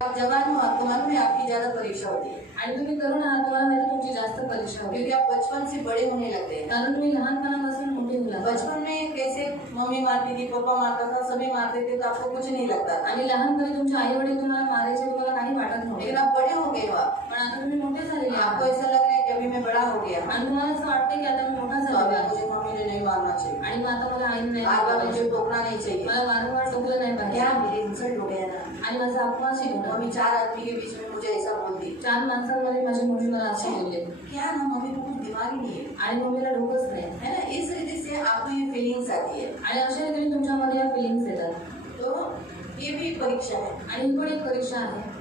आप जवान हो, आपको मालूम है आपकी ज्यादा परीक्षा होती है आणि तुम्ही तरुण आहात, तुम्हाला माहिती तुमची जास्त परीक्षा होईल, क्योंकि आप बचपन से बड़े होने लगते हैं। कारण तुम्ही लहानपणापासून मोठे होऊ लागता। बचपन में कैसे मम्मी मारती थी, पापा मारता था, सभी मारते थे, तो आपको कुछ नहीं लगता था। आणि लहानपणी तुमचे आई वडील तुम्हाला मारायचे, तुम्हाला काही वाटत लेकिन नव्हते, आप बड़े हो गए हो आप, पण आता तुम्ही मोठे झालेले आपको आहात ऐसा लग रहा है कि अभी मैं बड़ा हो गया आणि तुम्हाला असं वाटतं की आता मी मोठा तो झालेलो अभी आहे मुझे मम्मी ने नहीं मारना चाहिए, आणि मग आता मला आईने नाही बार बार मारलं मुझे पाहिजे, टोकना नहीं चाहिए। मला वारंवार टोकलं नाही पाहिजे क्या मेरे इंसल्ट हो गया ना, आणि माझा अपमान शिकवलं। मम्मी 4 आदमी के बीच में मुझे ऐसा बोल दी, 4 माणसांमध्ये माझी मम्मी मला असे बोलले क्या ना मम्मी को कुछ दिमाग ही नहीं है, आणि मम्मीला डोकंच नाही है ना। इस रीति से आपको ये फीलिंग्स आती है, आणि अशा रीतीने तुमच्यामध्ये या फिलिंग्स येतात। तो ये भी एक परीक्षा है। आणि ही पण एक परीक्षा आहे।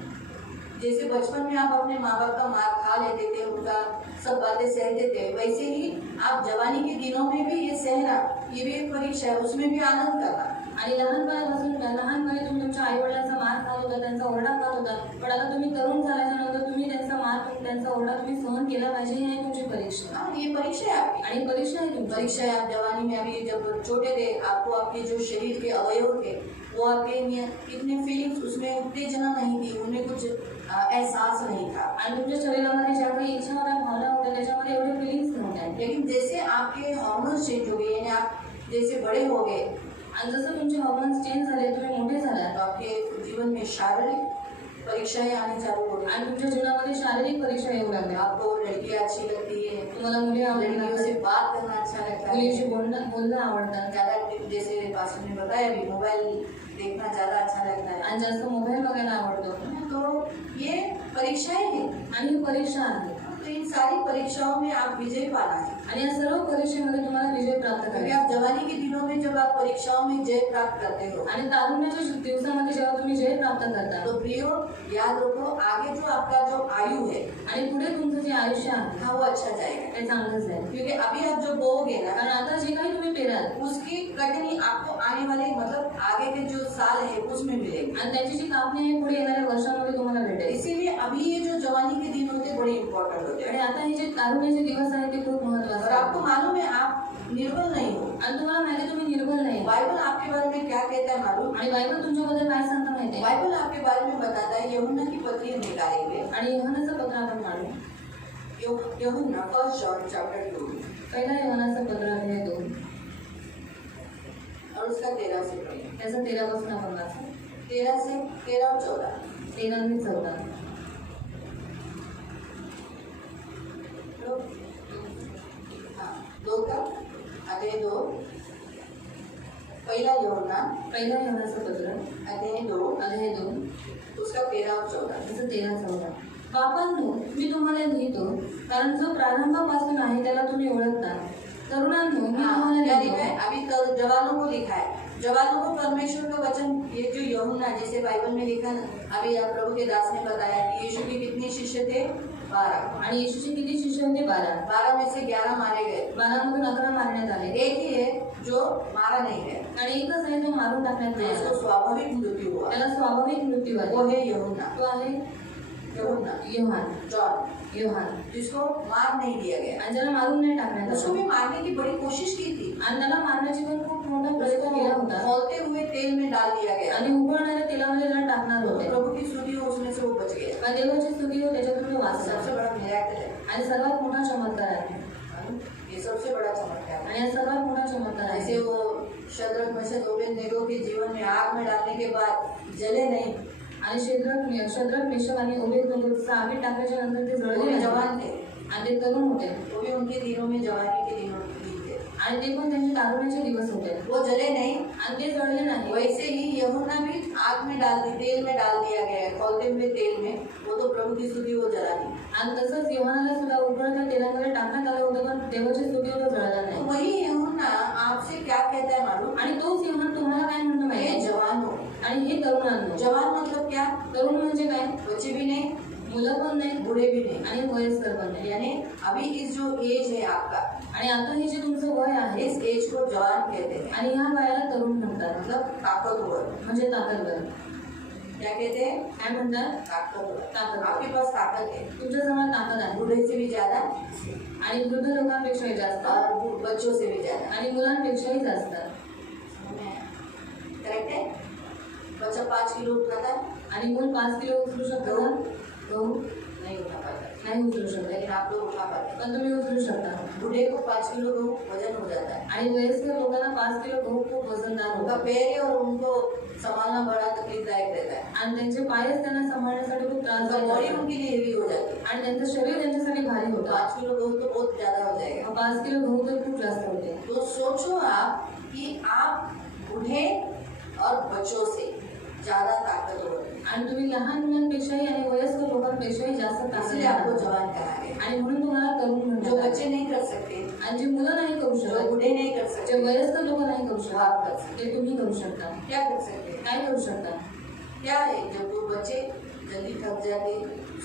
जैसे बचपन में आप अपने माँ बाप का मार खा लेते थे, उनका सब बातें सहते थे, वैसे ही आप जवानी के दिनों में भी ये सहना, ये भी एक परीक्षा है, उसमें भी आनंद करना। आणि लहानपणी तुम्ही तुमच्या आई वडिलांचा मार खात होता, त्यांचा ओरडा खात होता, पण आता तुम्ही तरुण झाल्याच्या नंतर तुम्ही त्यांचा मार, त्यांचा ओरडा तुम्ही सहन केला पाहिजे, ही आहे तुमची परीक्षा। हाँ, ये परीक्षा है आपकी, आणि परीक्षा आहे तुमची। परीक्षा है। आप जवानी में अभी जब छोटे थे, आपको आपके जो शरीर के अवयव थे वो आपके इतने फीलिंग्स, उसमें उत्तेजना नहीं थी, उनमें कुछ एहसास नहीं था, आणि तुमच्या शरीरामध्ये ज्या काही इच्छा होत्या, भावना होत्या, त्याच्यामध्ये एवढे फिलिंग्स नव्हत्या। लेकिन जैसे आपके हार्मोन्स चेंज हो गए, यानी आप जैसे बड़े हो गए, आणि जसं तुमचे हॉर्मोन्स चेंज झाले, तुम्ही मोठे झालात, तो आपके जीवन में शारीरिक परीक्षाएं आनी चालू हो गई। आणि तुमच्या जीवनामध्ये शारीरिक परीक्षा येऊ लागल्या। आपको लड़कियां अच्छी लगती है, तुम्हाला मुली लड़कियों आवडतात, से बात करना अच्छा लगता है, मुलीशी बोलणं आवडतं, ज्यादा जैसे पास्टर ने बताया अभी मोबाइल देखना ज्यादा अच्छा लगता है, आणि जास्त मोबाईल बघायला आवडतो। तो ये परीक्षाएं हैं। आणि ही परीक्षा आहे, तो इन सारी परीक्षाओं में आप विजय पाना है, आणि या सर्व परीक्षेमध्ये तुम्हाला विजय प्राप्त क्योंकि करायचा। आप जवानी के दिनों में जब आप परीक्षाओं में जय प्राप्त करते हो, आणि तारुण्याच्या दिवसामध्ये जेव्हा तुम्ही जय प्राप्त करता, तो प्रियो याद रखो आगे जो आपका जो आयु है आणि पुढे तुमचं जे आयुष्य आहे हाँ वो अच्छा जाएगा, ते चांगलंच आहे। क्योंकि अभी आप जो बोओगे ना, कारण आता जे काही तुम्ही पेराल उसकी कटनी आपको आने वाले मतलब आगे के जो साल है उसमें मिलेगी, आणि त्याची जी कापणी आहे पुढे येणाऱ्या वर्षांमध्ये तुम्हाला भेटेल। इसीलिए अभी ये जो जवानी के दिन होते हैं बड़े इम्पोर्टेंट होते आणि हैं। आता हे जे तारुण्याचे दिवस आहेत ते खूप महत्त्वाचे और आहेत। आपको मालूम है आप निर्बल नहीं हो, आणि तुम्हाला माहिती आहे तुम्ही निर्बल नाही, बाइबल आपके बारे में क्या कहता है मालूम? आणि बायबल तुमच्याबद्दल काय सांगता माहिती आहे? बाइबल आपके बारे में बताता है, यूहन्ना की पत्री हम निकालेंगे, आणि यूहन्नाचं पत्र आपण काढू। यूहन्ना 1 जॉन चैप्टर 2 पहिला यूहन्नाचं पत्र अध्याय 2 और उसका 13 से पढ़ेंगे, त्याचं 13 पासून आपण वाचू, 13 से 13 और 14। 13 आणि 14। हाँ, 2 का अध्याय 2, पहिला यूहन्ना पहिला यूहन्नाचं पत्र अध्याय 2 अध्याय 2 उसका 13 और 14। त्याचं 13 14। बापांनो, मी तुम्हाला लिहितो, कारण जो प्रारंभापासून आहे त्याला तुम्ही ओळखता। तरुणांनो, मी हाँ, तुम्हाला क्या लिखा लिहितो, है? अभी तो जवानों को लिखा है, जवानों को परमेश्वर का वचन, ये जो यूहन्ना जैसे बाइबल में लिखा ना, अभी आप प्रभु के दास ने बताया कि यीशु के कितने शिष्य थे? 12। आणि येशूचे किती शिष्य होते? 12। 12 में से 11 मारे गए, 12 मधून 11 मारण्यात आले, एक ही है जो मारा नहीं गया, आणि एकच आहे जो मारून टाकण्यात नाही उसको आला, स्वाभाविक मृत्यु हुआ, त्याला स्वाभाविक मृत्यू वो आला। है यूहन्ना, तो आहे यूहन्ना योहान, जॉन, योहान, जिसको मार नहीं दिया गया, आणि ज्याला मारून नाही टाकण्यात उसको आलं, भी मारने की बड़ी कोशिश की थी, आणि त्याला मारण्याची पण खूप मोठा प्रयत्न केला होता, खौलते हुए तेल में डाल दिया गया, आणि उकळणाऱ्या तेलामध्ये त्याला टाकणार होते, प्रभु की स्तुति हो उसमें से वो बच गया। पण देवाची स्तुती हो त्याच्यातून तो वाचला, सबसे बड़ा मिराकल है, आणि सर्वात मोठा चमत्कार आहे, ये सबसे बड़ा चमत्कार है। आणि हा सर्वात मोठा चमत्कार आहे। ऐसे वो शद्रक मेशक अबेदनेगो के जीवन में आग में डालने के बाद जले नहीं, आणि शद्रक मेशक आणि अबेदनेगो आगीत टाकल्याच्या नंतर ते वो जळले भी नाही, जवान थे, आणि ते तरुण होते, वो भी उनके दिनों में जवानी के दिनों में थे, आणि ते पण त्यांचे तारुण्याचे दिवस होते, वो जले नहीं। आणि ते जळले नाही। वैसे ही यूहन्ना भी आग में डाल दी, तेल में डाल दिया गया है, खौलते हुए तेल में, वो तो प्रभु की स्तुति वो जला दी। आणि तसंच योहानाला सुद्धा उकळत्या तेलामध्ये टाकण्यात आलं होतं, पण देवाची स्तुती तो जळला तो नाही। वही यूहन्ना आपसे क्या कहता है मालूम? आणि तोच योहान तुम्हाला काय म्हणतो माहिती ये आहे? जवान हो, आणि हे तरुणांनो, जवान मतलब क्या? तरुण म्हणजे काय? बच्चे भी नहीं, मुलं पण नाही बूढ़े भी नहीं, आणि वयस्कर पण नाही, यानी अभी इस जो एज है आपका, आणि आता हे जे तुमचं वय आहे, इस एज को जवान कहते हैं, आणि ह्या वयाला तरुण म्हणतात, मतलब ताकतवर। म्हणजे ताकदवर। क्या कहते हैं? काय म्हणतात? ताकतवर। ताकत। आपके पास ताकत है, तुमच्याजवळ ताकद आहे, बूढ़े से भी ज्यादा आणि वृद्ध लोकांपेक्षाही जास्त, और बच्चों से भी ज्यादा, आणि मुलांपेक्षाही जास्त। करेक्ट है? बच्चा 5 किलो उठाता है, आणि मूल 5 किलो उचलू शकतो का? गहू नहीं उठा पाता, नाही उचलू शकत, लेकिन आप लोग उठा पाते हैं। पण तुम्ही उचलू शकता. बूढ़े को 5 किलो गहू वजन हो जाता है, आणि वयस्कर लोकांना 5 किलो गहू खूप वजनदार उनका होता पैर है और उनको संभालना बड़ा तकलीफदायक रहता है, आणि त्यांचे पायच त्यांना सांभाळण्यासाठी खूप उनका त्रासदायक बॉडी होता. उनके लिए हेवी हो जाती है। आणि त्यांचं शरीर त्यांच्यासाठी भारी होतं. 5 किलो गहू तो बहुत ज्यादा हो जाएगा। 5 किलो गहू तर खूप जास्त होते. तो सोचो आप कि आप बूढ़े और बच्चों से ज्यादा ताकतवर हैं, आणि तुम्ही लहान मुलांपेक्षाही आणि वयस्कर लोकांपेक्षाही जास्त इसलिए ताकद आपको आहे. जवान कहा गया। आणि म्हणून तुम्हाला तरुण जो म्हणतात. बच्चे नहीं कर सकते, आणि जी मुलं नाही करू जो शकत, बूढ़े नहीं कर जे सकते, वयस्कर लोक नाही करू वो शकत, आप कर सकते। ते तुम्ही करू शकता. क्या कर सकते हैं? काय करू शकता? क्या है, जब वो बच्चे जल्दी थक जाते,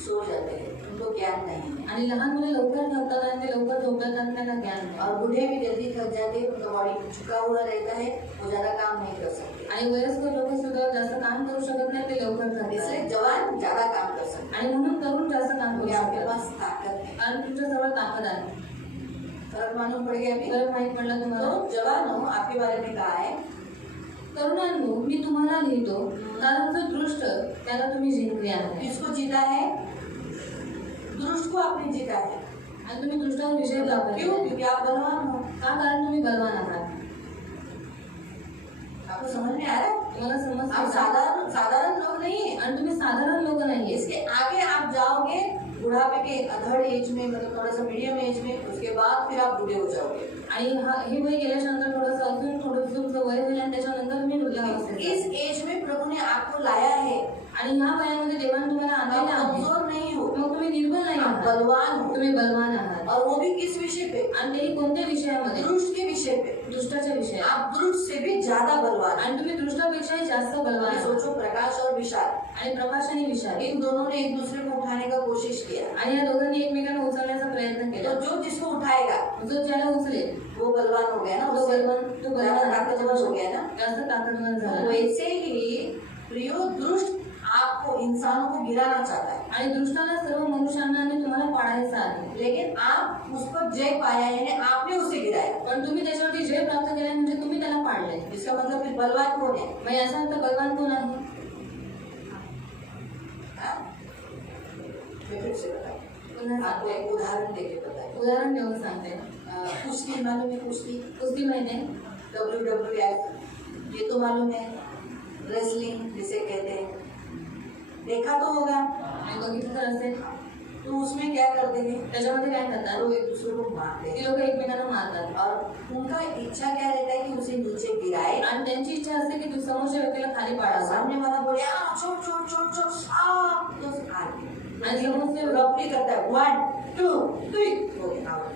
सो जाते हैं, उनको ज्ञान नहीं है, आणि लहान मुलं लवकर थकतात आणि ते लवकर झोपतात आणि त्यांना ज्ञान नाही. और बूढ़े भी जल्दी थक जाते, उनका बॉडी झुका हुआ रहता है, वो ज्यादा काम नहीं कर सकते। आणि वयस्कर लोक सुद्धा जास्त काम करू शकत नाही, ते लवकर इसलिए थकतात. जवान ज्यादा काम कर सकते आणि म्हणून तरुण जास्त काम हैं, करू क्योंकि आपके शकतात. पास ताकत है। कारण तुमच्याजवळ ताकद आहे. फर्क मालूम पड़ गया अभी? तर माहित पडलं तुम्हाला? तो जवानों आपके बारे में कहा है, तरुणांनो, मी तुम्हाला लिहितो कारण जो दृष्ट त्याला तुम्ही जिंकले आहे. किसको जीता है? दुष्ट को आपने जीता है। आणि तुम्ही दृष्टावर विजय प्राप्त क्यों? केला. क्योंकि आप बलवान हो। का? कारण तुम्ही बलवान आहात. आपको समझ में आ रहा है? तुम्हाला आप समजते. साधारण साधारण लोग नहीं है। आणि तुम्ही साधारण लोक नाहीये. इसके आगे आप जाओगे बुढ़ापे के अधड़ एज में, मतलब थोड़ा सा मीडियम एज में, उसके बाद फिर आप बूढ़े हो जाओगे। आणि हे वय गेल्याच्या नंतर थोडंसं तुमचं वय होईल आणि त्याच्यानंतर तुम्ही वृद्धावस्थेत इस जाल. एज में प्रभु ने आपको लाया है, आणि ह्या वयामध्ये देवाने तुम्हाला आप आणलेलं आहे. कमजोर नहीं हो, मग तुम्ही निर्बल नाही आप आहात, बलवान हो, तुम्ही बलवान आहात. और वो भी किस विषय पे? आणि तेही कोणत्या विषयामध्ये? दुष्ट के विषय पे। दृष्टाच्या विषयात. आप दुष्ट से भी ज्यादा बलवान हैं। आणि तुम्ही दृष्टापेक्षाही जास्त बलवान अभी आहात. सोचो, प्रकाश और विशाल, आणि प्रकाश आणि विशाल, इन दोनों ने एक दूसरे को उठाने का कोशिश किया, आणि या दोघांनी एकमेकांना उचलण्याचा प्रयत्न तो केला. जो जिसको उठाएगा जो ज्याला उचलेल वो बलवान हो गया ना, तो उससे बलवान ताकतवर हो गया ना। जास्त ताकदवान तो झाला. वैसे ही प्रियो दुष्ट आपको, इंसानों को गिराना चाहता है, आणि दृष्टाला सर्व मनुष्यांना आणि तुम्हाला पाडायचं आहे. लेकिन आप उस पर जय पाया, यानी आपने उसे गिराया। पण तुम्ही त्याच्यावरती जय प्राप्त केला म्हणजे तुम्ही त्याला पाडले. इसका मतलब फिर बलवान कौन है? मग याचा अर्थ बलवान कोण आहे? हाँ? मैं फिर से बताऊं, पुन्हा आपको सांगते. एक उदाहरण देके बताए। उदाहरण देऊन सांगते. कुश्ती मालूम है? कुश्ती, कुस्ती माहिती आहे? WWF, ये तो मालूम है। रेसलिंग जिसे कहते हैं, देखा तो होगा। आणि बघितलं तर असेल. तो उसमें क्या करते हैं? त्याच्यामध्ये काय करतात? वो एक दूसरे को मारते ती हैं, लोक एकमेकांना मारतात. और उनका इच्छा क्या रहता है कि उसे नीचे गिराए, आणि त्यांची इच्छा असते की समोरच्या व्यक्तीला खाली पाडावं. सामने वाला बोले छोड़ छोड़ छोड़ छोड़, तो आगे आणि समोरचे रफली करता है, 1 2 3 हो गया, out।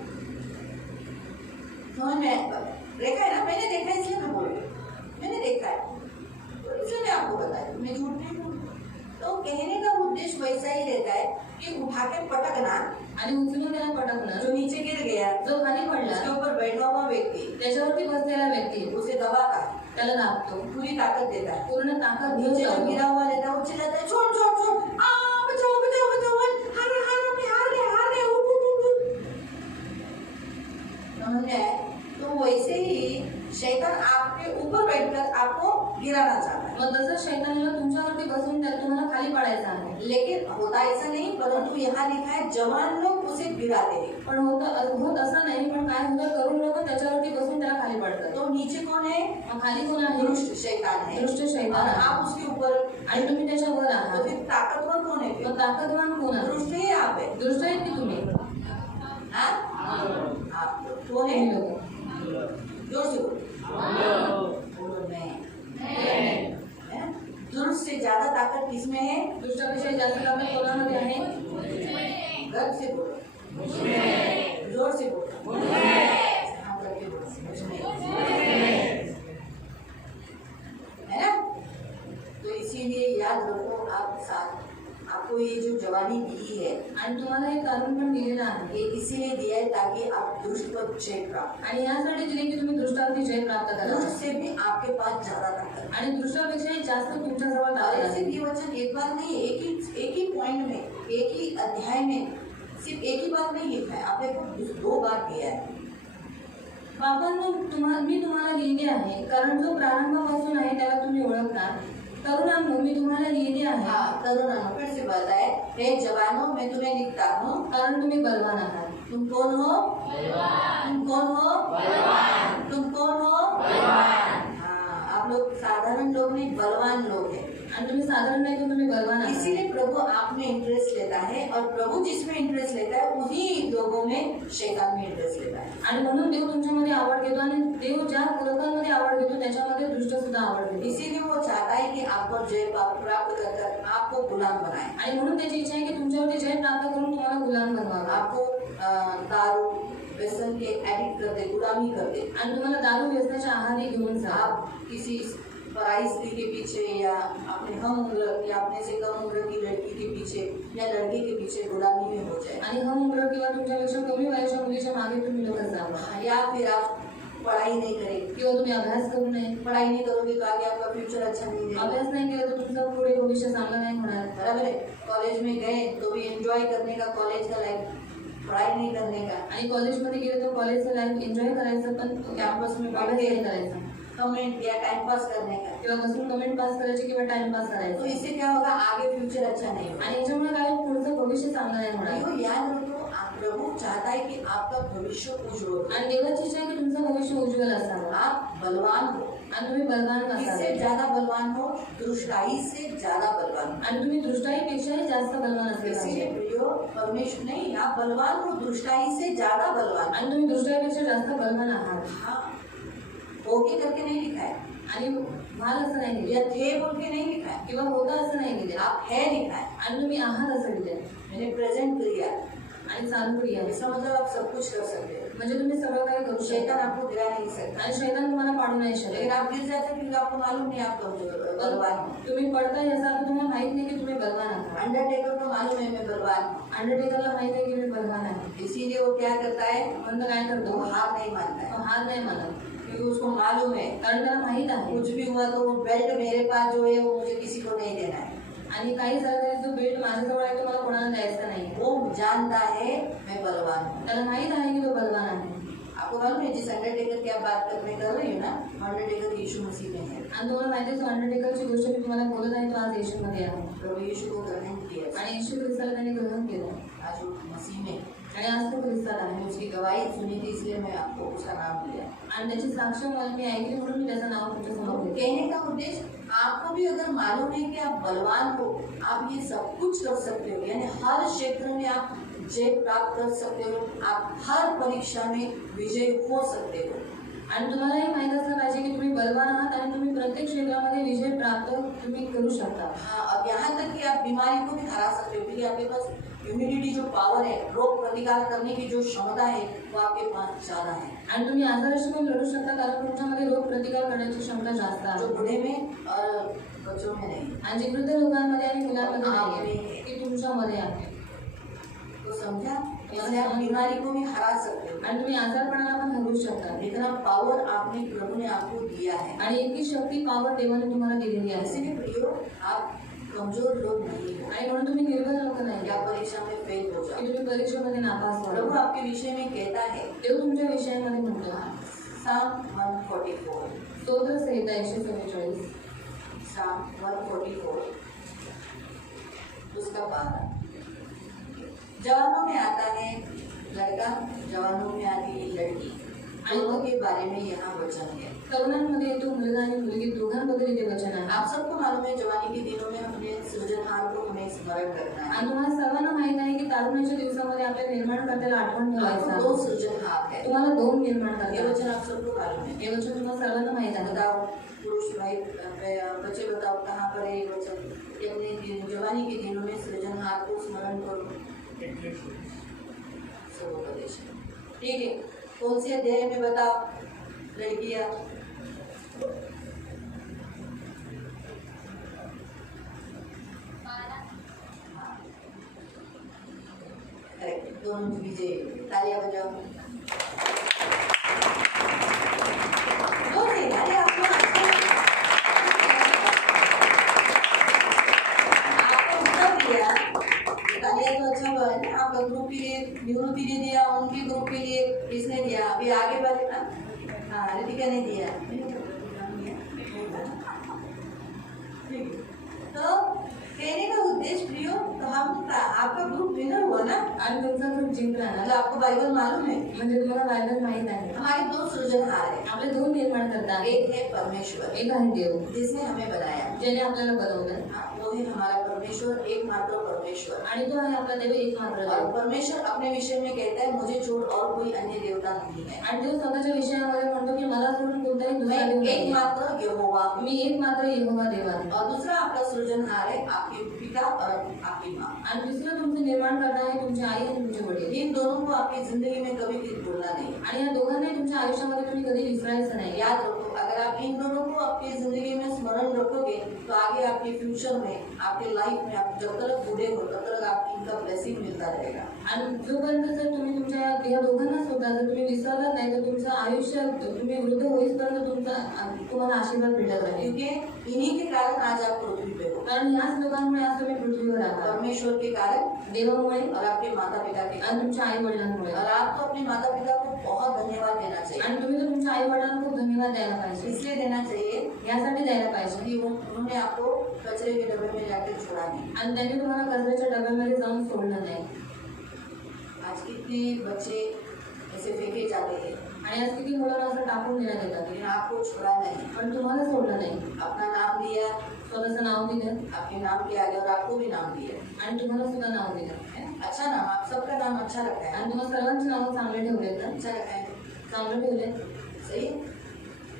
समझ में देखा है ना? मैंने देखा है, इसलिए मैं बोल रही हूँ, मैंने देखा है, तो इसलिए मैं आपको बताया, मैं झूठ नहीं बोल रही। तो कहने का उद्देश्य वैसा ही रहता है कि उठा के पटकना, आणि उचलून त्याला पटकणं. जो नीचे गिर गया, जो खाली उसके पडला ऊपर बैठा हुआ व्यक्ति त्याच्यावरती बसलेला व्यक्ती उसे दबाता है, त्याला दाबतो. पूरी ताकत देता है। पूर्ण ताकद घेऊन नीचे जो जातो. गिरा हुआ रहता है वो चिल्लाता है, छोड़ छोड़ छोड़, बचाओ बचाओ बचाओ, हार हार मैं हार गए, उठ उठ उठ उठ। समझ में आया? तो वैसे ही शैतान आपके ऊपर बैठकर आपको गिराना चाहता है, मग तसं शैतानाला तुमच्यावरती बसून तुम्हाला खाली पाडायचं आहे. लेकिन होता ऐसा नहीं, परंतु यहाँ लिखा है जवान लोग उसे गिराते हैं। पण होत असं नाही. पण काय होतं, तरुण लोक त्याच्यावरती बसून त्याला खाली पाडतात. तो नीचे कौन है? मग खाली कोण आहे? दुष्ट शैतान है, दृष्ट और शैतान आहे. आप उसके ऊपर, आणि तुम्ही त्याच्यावर तो आहात. फिर ताकतवर कौन है? मग ताकदवान कोण आहे? दुष्ट है आप है? दृष्ट आहेत की तुम्ही? हाँ? आप कौन है? तुम्ही लोक. जोर से बोलो। बोलो मैं। हैं? दुष्ट से ज्यादा ताकत किसमें है? दृष्टापेक्षा जास्त ताकद कोणामध्ये आहे? गर्व से बोलो, जोर से बोलो, हाँ करके बोलो, मुझमें है ना? तो इसीलिए याद रखो, आप साथ, आपको ये जो जवानी दी है, आणि तुम्हाला एक कारण पण दिलेलं आहे. ये इसीलिए दिया है ताकि आप दुष्ट पर जय प्राप्त, आणि यासाठी दिले की तुम्ही दृष्टावरती जय प्राप्त करा. दुष्ट से भी आपके पास ज्यादा ताकत। आणि दृष्टापेक्षाही जास्त तुमच्याजवळ और ताकद सिर्फ आहे. ये वचन एक बार नहीं, एक ही पॉइंट में, एक ही अध्याय में सिर्फ एक ही बार नहीं लिखा है, आपने को 2 बार दिया है। बाबांनो, मी तुम्हाला लिहिले आहे कारण जो प्रारंभापासून आहे त्याला तुम्ही ओळखणार. तरुणांनो मी तुम्हाला लिहिले आहे हाँ तरुणांनो, फिर से बताए, हे जवानों मैं तुम्हें लिखता हूँ। कारण तुम्ही बलवान आहात। तुम कौन हो? तुम कौन हो? तुम कौन हो? हाँ, आप लोग साधारण लोग नहीं, बलवान लोग हैं। आणि तुम्ही साधारण नाही तर तुम्ही बलवान आहात। इसीलिए प्रभु आप में इंटरेस्ट लेता है, और प्रभु जिसमें इंटरेस्ट लेता है उन्हीं लोगों में शैतान में इंटरेस्ट लेता है। आणि म्हणून देव तुमच्यामध्ये आवड घेतो आणि देव ज्या लोकांमध्ये आवड घेतो त्याच्यामध्ये दुष्ट सुद्धा आवड घेतो। इसीलिए वो चाहता है कि आप पर जय प्राप्त कर आपको गुलाम बनाए। आणि म्हणून त्याची इच्छा आहे की तुमच्यावरती जय प्राप्त करून तुम्हाला गुलाम बनवावं। आपको दारू व्यसन के एडिक्ट कर दे, गुलामी कर दे। आणि तुम्हाला दारू व्यसनाच्या आहारी घेऊन जा। आप किसी पराई स्त्री के पीछे या अपने हम उम्र या अपने से कम उम्र की लड़की के पीछे या लड़के के पीछे गुलामी में हो जाए, आणि हम उम्र किंवा तुमच्यापेक्षा कमी वयाच्या मुलीच्या मागे तुम्ही लोक जावा, या फिर आप पढ़ाई नहीं करें, किंवा तुम्ही अभ्यास करू नये। पढ़ाई नहीं करोगे तो आगे आपका फ्यूचर अच्छा नहीं रहेगा। अभ्यास नाही केला तर तुमचं पुढे भविष्य चांगलं नाही होणार। बराबर है। कॉलेज में गए तो भी एंजॉय करने का कॉलेज का लाइफ, पढ़ाई नहीं करने का। आणि कॉलेजमध्ये गेले तर कॉलेजचं लाईफ एन्जॉय करायचं, पण कॅम्पस में अभ्यास नाही करायचा, कमेंट या टाइम पास करने का, किंवा बसून कमेंट पास करायचे किंवा टाइमपास तो करायचं। इससे क्या होगा, आगे फ्यूचर अच्छा नहीं होगा। आणि याच्यामुळे काय पुढचं भविष्य चांगलं नाही होणार। भाइयों याद रखो, प्रभु चाहता है कि आपका भविष्य उज्जवल हो। आणि देवाची इच्छा आहे की तुमचं भविष्य उज्ज्वल असावं, आप बलवान हो, आणि तुम्ही बलवान इससे असावे, ज्यादा बलवान हो, दृष्टाई से ज्यादा बलवान हो। आणि तुम्ही दृष्टाईपेक्षाही जास्त बलवान असले इसीलिए पाहिजे। प्रियो परमेश्वर नहीं, आप बलवान हो, दृष्टाई से ज्यादा बलवान। आणि तुम्ही दृष्टाईपेक्षा जास्त बलवान आहात। हाँ, होके करके नहीं लिखा है, आणि व्हाल असं नाही लिहिलं, या थे बोल के नहीं लिखा है, किंवा होता असं नाही लिहिलं, आप है लिखा है। आणि तुम्ही आहात असं लिहिलं, मैंने प्रेजेंट क्रिया, आणि चालू क्रिया, इसका मतलब आप सब कुछ कर सकते हो। म्हणजे तुम्ही सगळं काही करू शैतान शकता, आपको गिरा नहीं सकता, आणि शैतान तुम्हाला पाडू नाही लेकिन शकत। आप गिर जाते हैं क्योंकि आपको मालूम नहीं आप कमजोर बलवान हो। तुम्ही पडता याचा अर्थ तुम्हाला माहित नाही की तुम्ही बलवान आहात। अंडरटेकर को मालूम है मैं बलवान हूँ, अंडरटेकरला माहित आहे की मी बलवान आहे, इसीलिए वो क्या करता है, म्हणून काय वो करतो, हार नहीं मानता है, तो हार नाही मानत, क्योंकि उसको मालूम है कारण त्याला माहित आहे कुछ भी हुआ तो वो बेल्ट मेरे पास जो है वो मुझे किसी को नहीं देना है। आणि काही झालं तरी जो बेल्ट माझ्याजवळ आहे तो मला कोणाला द्यायचा नाही। वो जानता है मैं बलवान हूँ। त्याला माहित आहे की तो बलवान आहे। आपको मालूम है जिस अंडरटेकर की आप बात कर रही हो ना, अंडरटेकर यीशु मसीह में है। आणि तुम्हाला माहिती आहे जो अंडरटेकरची गोष्ट मी तुम्हाला बोलत आहे तो आज येशूमध्ये आहे, प्रभु यीशु को ग्रहण किया, आणि येशू ख्रिस्ताला त्याने ग्रहण केलं, आज वो मसीह में, आणि आज तो ख्रिस्तात आहे। मैंने उसकी गवाही सुनी थी इसलिए मैं आपको उसका नाम दिया। आणि त्याची साक्ष मला मी ऐकली म्हणून मी त्याचं नाव तुमच्या समोर घेतलं। कहने का उद्देश्य, आपको भी अगर मालूम है कि आप बलवान हो, आप ये सब कुछ कर सकते हो, यानी हर क्षेत्र में आप जय प्राप्त कर सकते हो, आप हर परीक्षा में विजय हो सकते हो। आणि तुम्हालाही माहित असलं पाहिजे की तुम्ही बलवान आहात आणि तुम्ही प्रत्येक क्षेत्रामध्ये विजय प्राप्त तुम्ही करू शकता। हाँ, अब यहाँ तक कि आप बीमारी को भी हरा सकते हो, क्योंकि आपके पास इम्यूनिटी जो पावर है, रोग प्रतिकार करने की जो क्षमता है वो आपके पास ज्यादा है। आणि तुम्ही आजाराशी पण लढू शकता कारण तुमच्यामध्ये रोग प्रतिकार करण्याची क्षमता जास्त जो आहे, बूढ़े में और बच्चों में नहीं। आणि जी वृद्ध लोकांमध्ये आणि मुलांमध्ये नाही आहे आहे, ती तुमच्यामध्ये आहे। तो समझा, इसलिए आप बीमारी को भी हरा सकते हो। आणि तुम्ही आजारपणाला पण हरवू शकता, इतना पावर आपने प्रभु ने आपको दिया है। आणि इतकी शक्ती पावर देवाने तुम्हाला दिलेली आहे। इसीलिए प्रियो, आप कमजोर लोग नहीं हो, आणि म्हणून तुम्ही निर्बल लोक नाही या परीक्षा में फेल हो जाओ। की तुम्ही परीक्षेमध्ये नापास प्रभु व्हाल। आपके विषय में कहता है, देव तुमच्या विषयामध्ये म्हणतो, साम 144, स्तोत्र संहिता 144, साम 144 उसका 12। जवानों में आता है लड़का, जवानों में आती है लड़की, दोनों के बारे में यहाँ वचन है। तरुणांमध्ये येतो मुलगा आणि मुलगी दोघांबद्दल ते वचन आहे। आप सबको मालूम है जवानी के दिनों में अपने सृजनहार को हमें स्मरण करना है। आणि तुम्हाला सर्वांना माहित आहे की तारुण्याच्या दिवसामध्ये आपल्या निर्माणकर्त्याला आठवण आपको ठेवायचं दो आहे। सृजनहार है, तुम्हाला दोन निर्माण ये करतात, वचन आप सबको मालूम है। हे वचन तुम्हाला सर्वांना माहित आहे। बताओ पुरुष भाई बच्चे बताओ कहाँ पर है ये वचन कि अपने जवानी के दिनों में सृजनहार को स्मरण करो। सर्वोपदेश, ठीक है। कौन से अध्याय में बताओ लड़कियाँ? करेक्ट, दोनों विजय, तालियां बजाओ। जोर से तालियां, आपको आपको उत्तर दिया, तालियां तो अच्छा हुआ है ना। आपका ग्रुप के लिए निवृत्ति ने दिया, उनके ग्रुप के लिए किसने दिया? अभी आगे बढ़े ना, हाँ रितिका ने दिया। ठीक है। कहने का उद्देश्य प्रियो, तो हम आपका ग्रुप विनर हुआ ना, आणि तुमचा ग्रुप जिंकला ना, मतलब आपको बाइबल मालूम है। म्हणजे तुम्हाला बायबल माहित आहे। हमारे दो सृजनहार है, आपले दोन निर्माणकर्ता आहेत, एक है परमेश्वर, एक आहे देव जिसने हमें बनाया, ज्याने आपल्याला बनवलं, हाँ, वो है हमारा परमेश्वर, एकमात्र परमेश्वर। आणि तो आहे आपला देव एकमात्र और देव। परमेश्वर अपने विषय में कहता है, मुझे छोड़ और कोई अन्य देवता नहीं है, आणि देव स्वतःच्या विषयामध्ये म्हणतो की मला सोडून कोणताही दुसरा मैं देव नाही, एकमात्र यहोवा हूँ। मी एकमात्र यहोवा देव आहे। और दूसरा आपका सृजनहार है आपके पिता और आपकी माँ। आणि दुसरं तुमचं निर्माण करणार आहे तुमची आई आणि तुमचे वडील। इन दोनों को आपकी जिंदगी में कभी भी भूलना नहीं। आणि या दोघांनाही तुमच्या आयुष्यामध्ये तुम्ही कधी विसरायचं नाही। याद रखो, अगर आप इन दोनों को आपकी जिंदगी में स्मरण रखोगे तो आगे आपके फ्यूचर में, आपके लाइफ में, आप जब तक बूढ़े हो तब तक आपको इनका ब्लेसिंग मिलता रहेगा। आणि जोपर्यंत जर तुम्ही तुमच्या या दोघांना सुद्धा जर तुम्ही विसरलात नाही तर तुमचं आयुष्य तुम्ही वृद्ध होईपर्यंत तुम्हाला आशीर्वाद भेटत राहील। क्योंकि इन्हीं के कारण आज आप पृथ्वी पे हो, कारण याच लोकांमुळे आज तुम्ही पृथ्वीवर आहात, परमेश्वर के कारण, देवामुळे और आपके माता पिता के कारण। आणि तुमच्या आई वडिलांमुळे। और आपको अपने माता पिता को बहुत धन्यवाद देना चाहिए। आणि तुम्ही तर तुमच्या आई वडिलांना खूप धन्यवाद द्यायला पाहिजे। इसलिए देना चाहिए यासाठी द्यायला पाहिजे कि उन्होंने आपको कचरे के डब्बे में जाकर छोड़ा नहीं। आणि त्यांनी तुम्हाला कचऱ्याच्या डब्यामध्ये जाऊन सोडलं नाही। आज कितने बच्चे ऐसे फेंके जाते हैं, आणि आज किती मुलांना असं टाकून देण्यात येतात, लेकिन आपको छोड़ा नहीं, पण तुम्हाला सोडलं नाही। अपना नाम दिया, स्वतःचं नाव दिलं आपके नाम के आगे, और आपको भी नाम दिया, आणि तुम्हाला सुद्धा नाव दिलं, है? अच्छा नाम, आप सबका नाम अच्छा रखा है, आणि तुम्हाला सर्वांची नावं चांगले ठेवले तर अच्छा रखा है, चांगले ठेवले सही।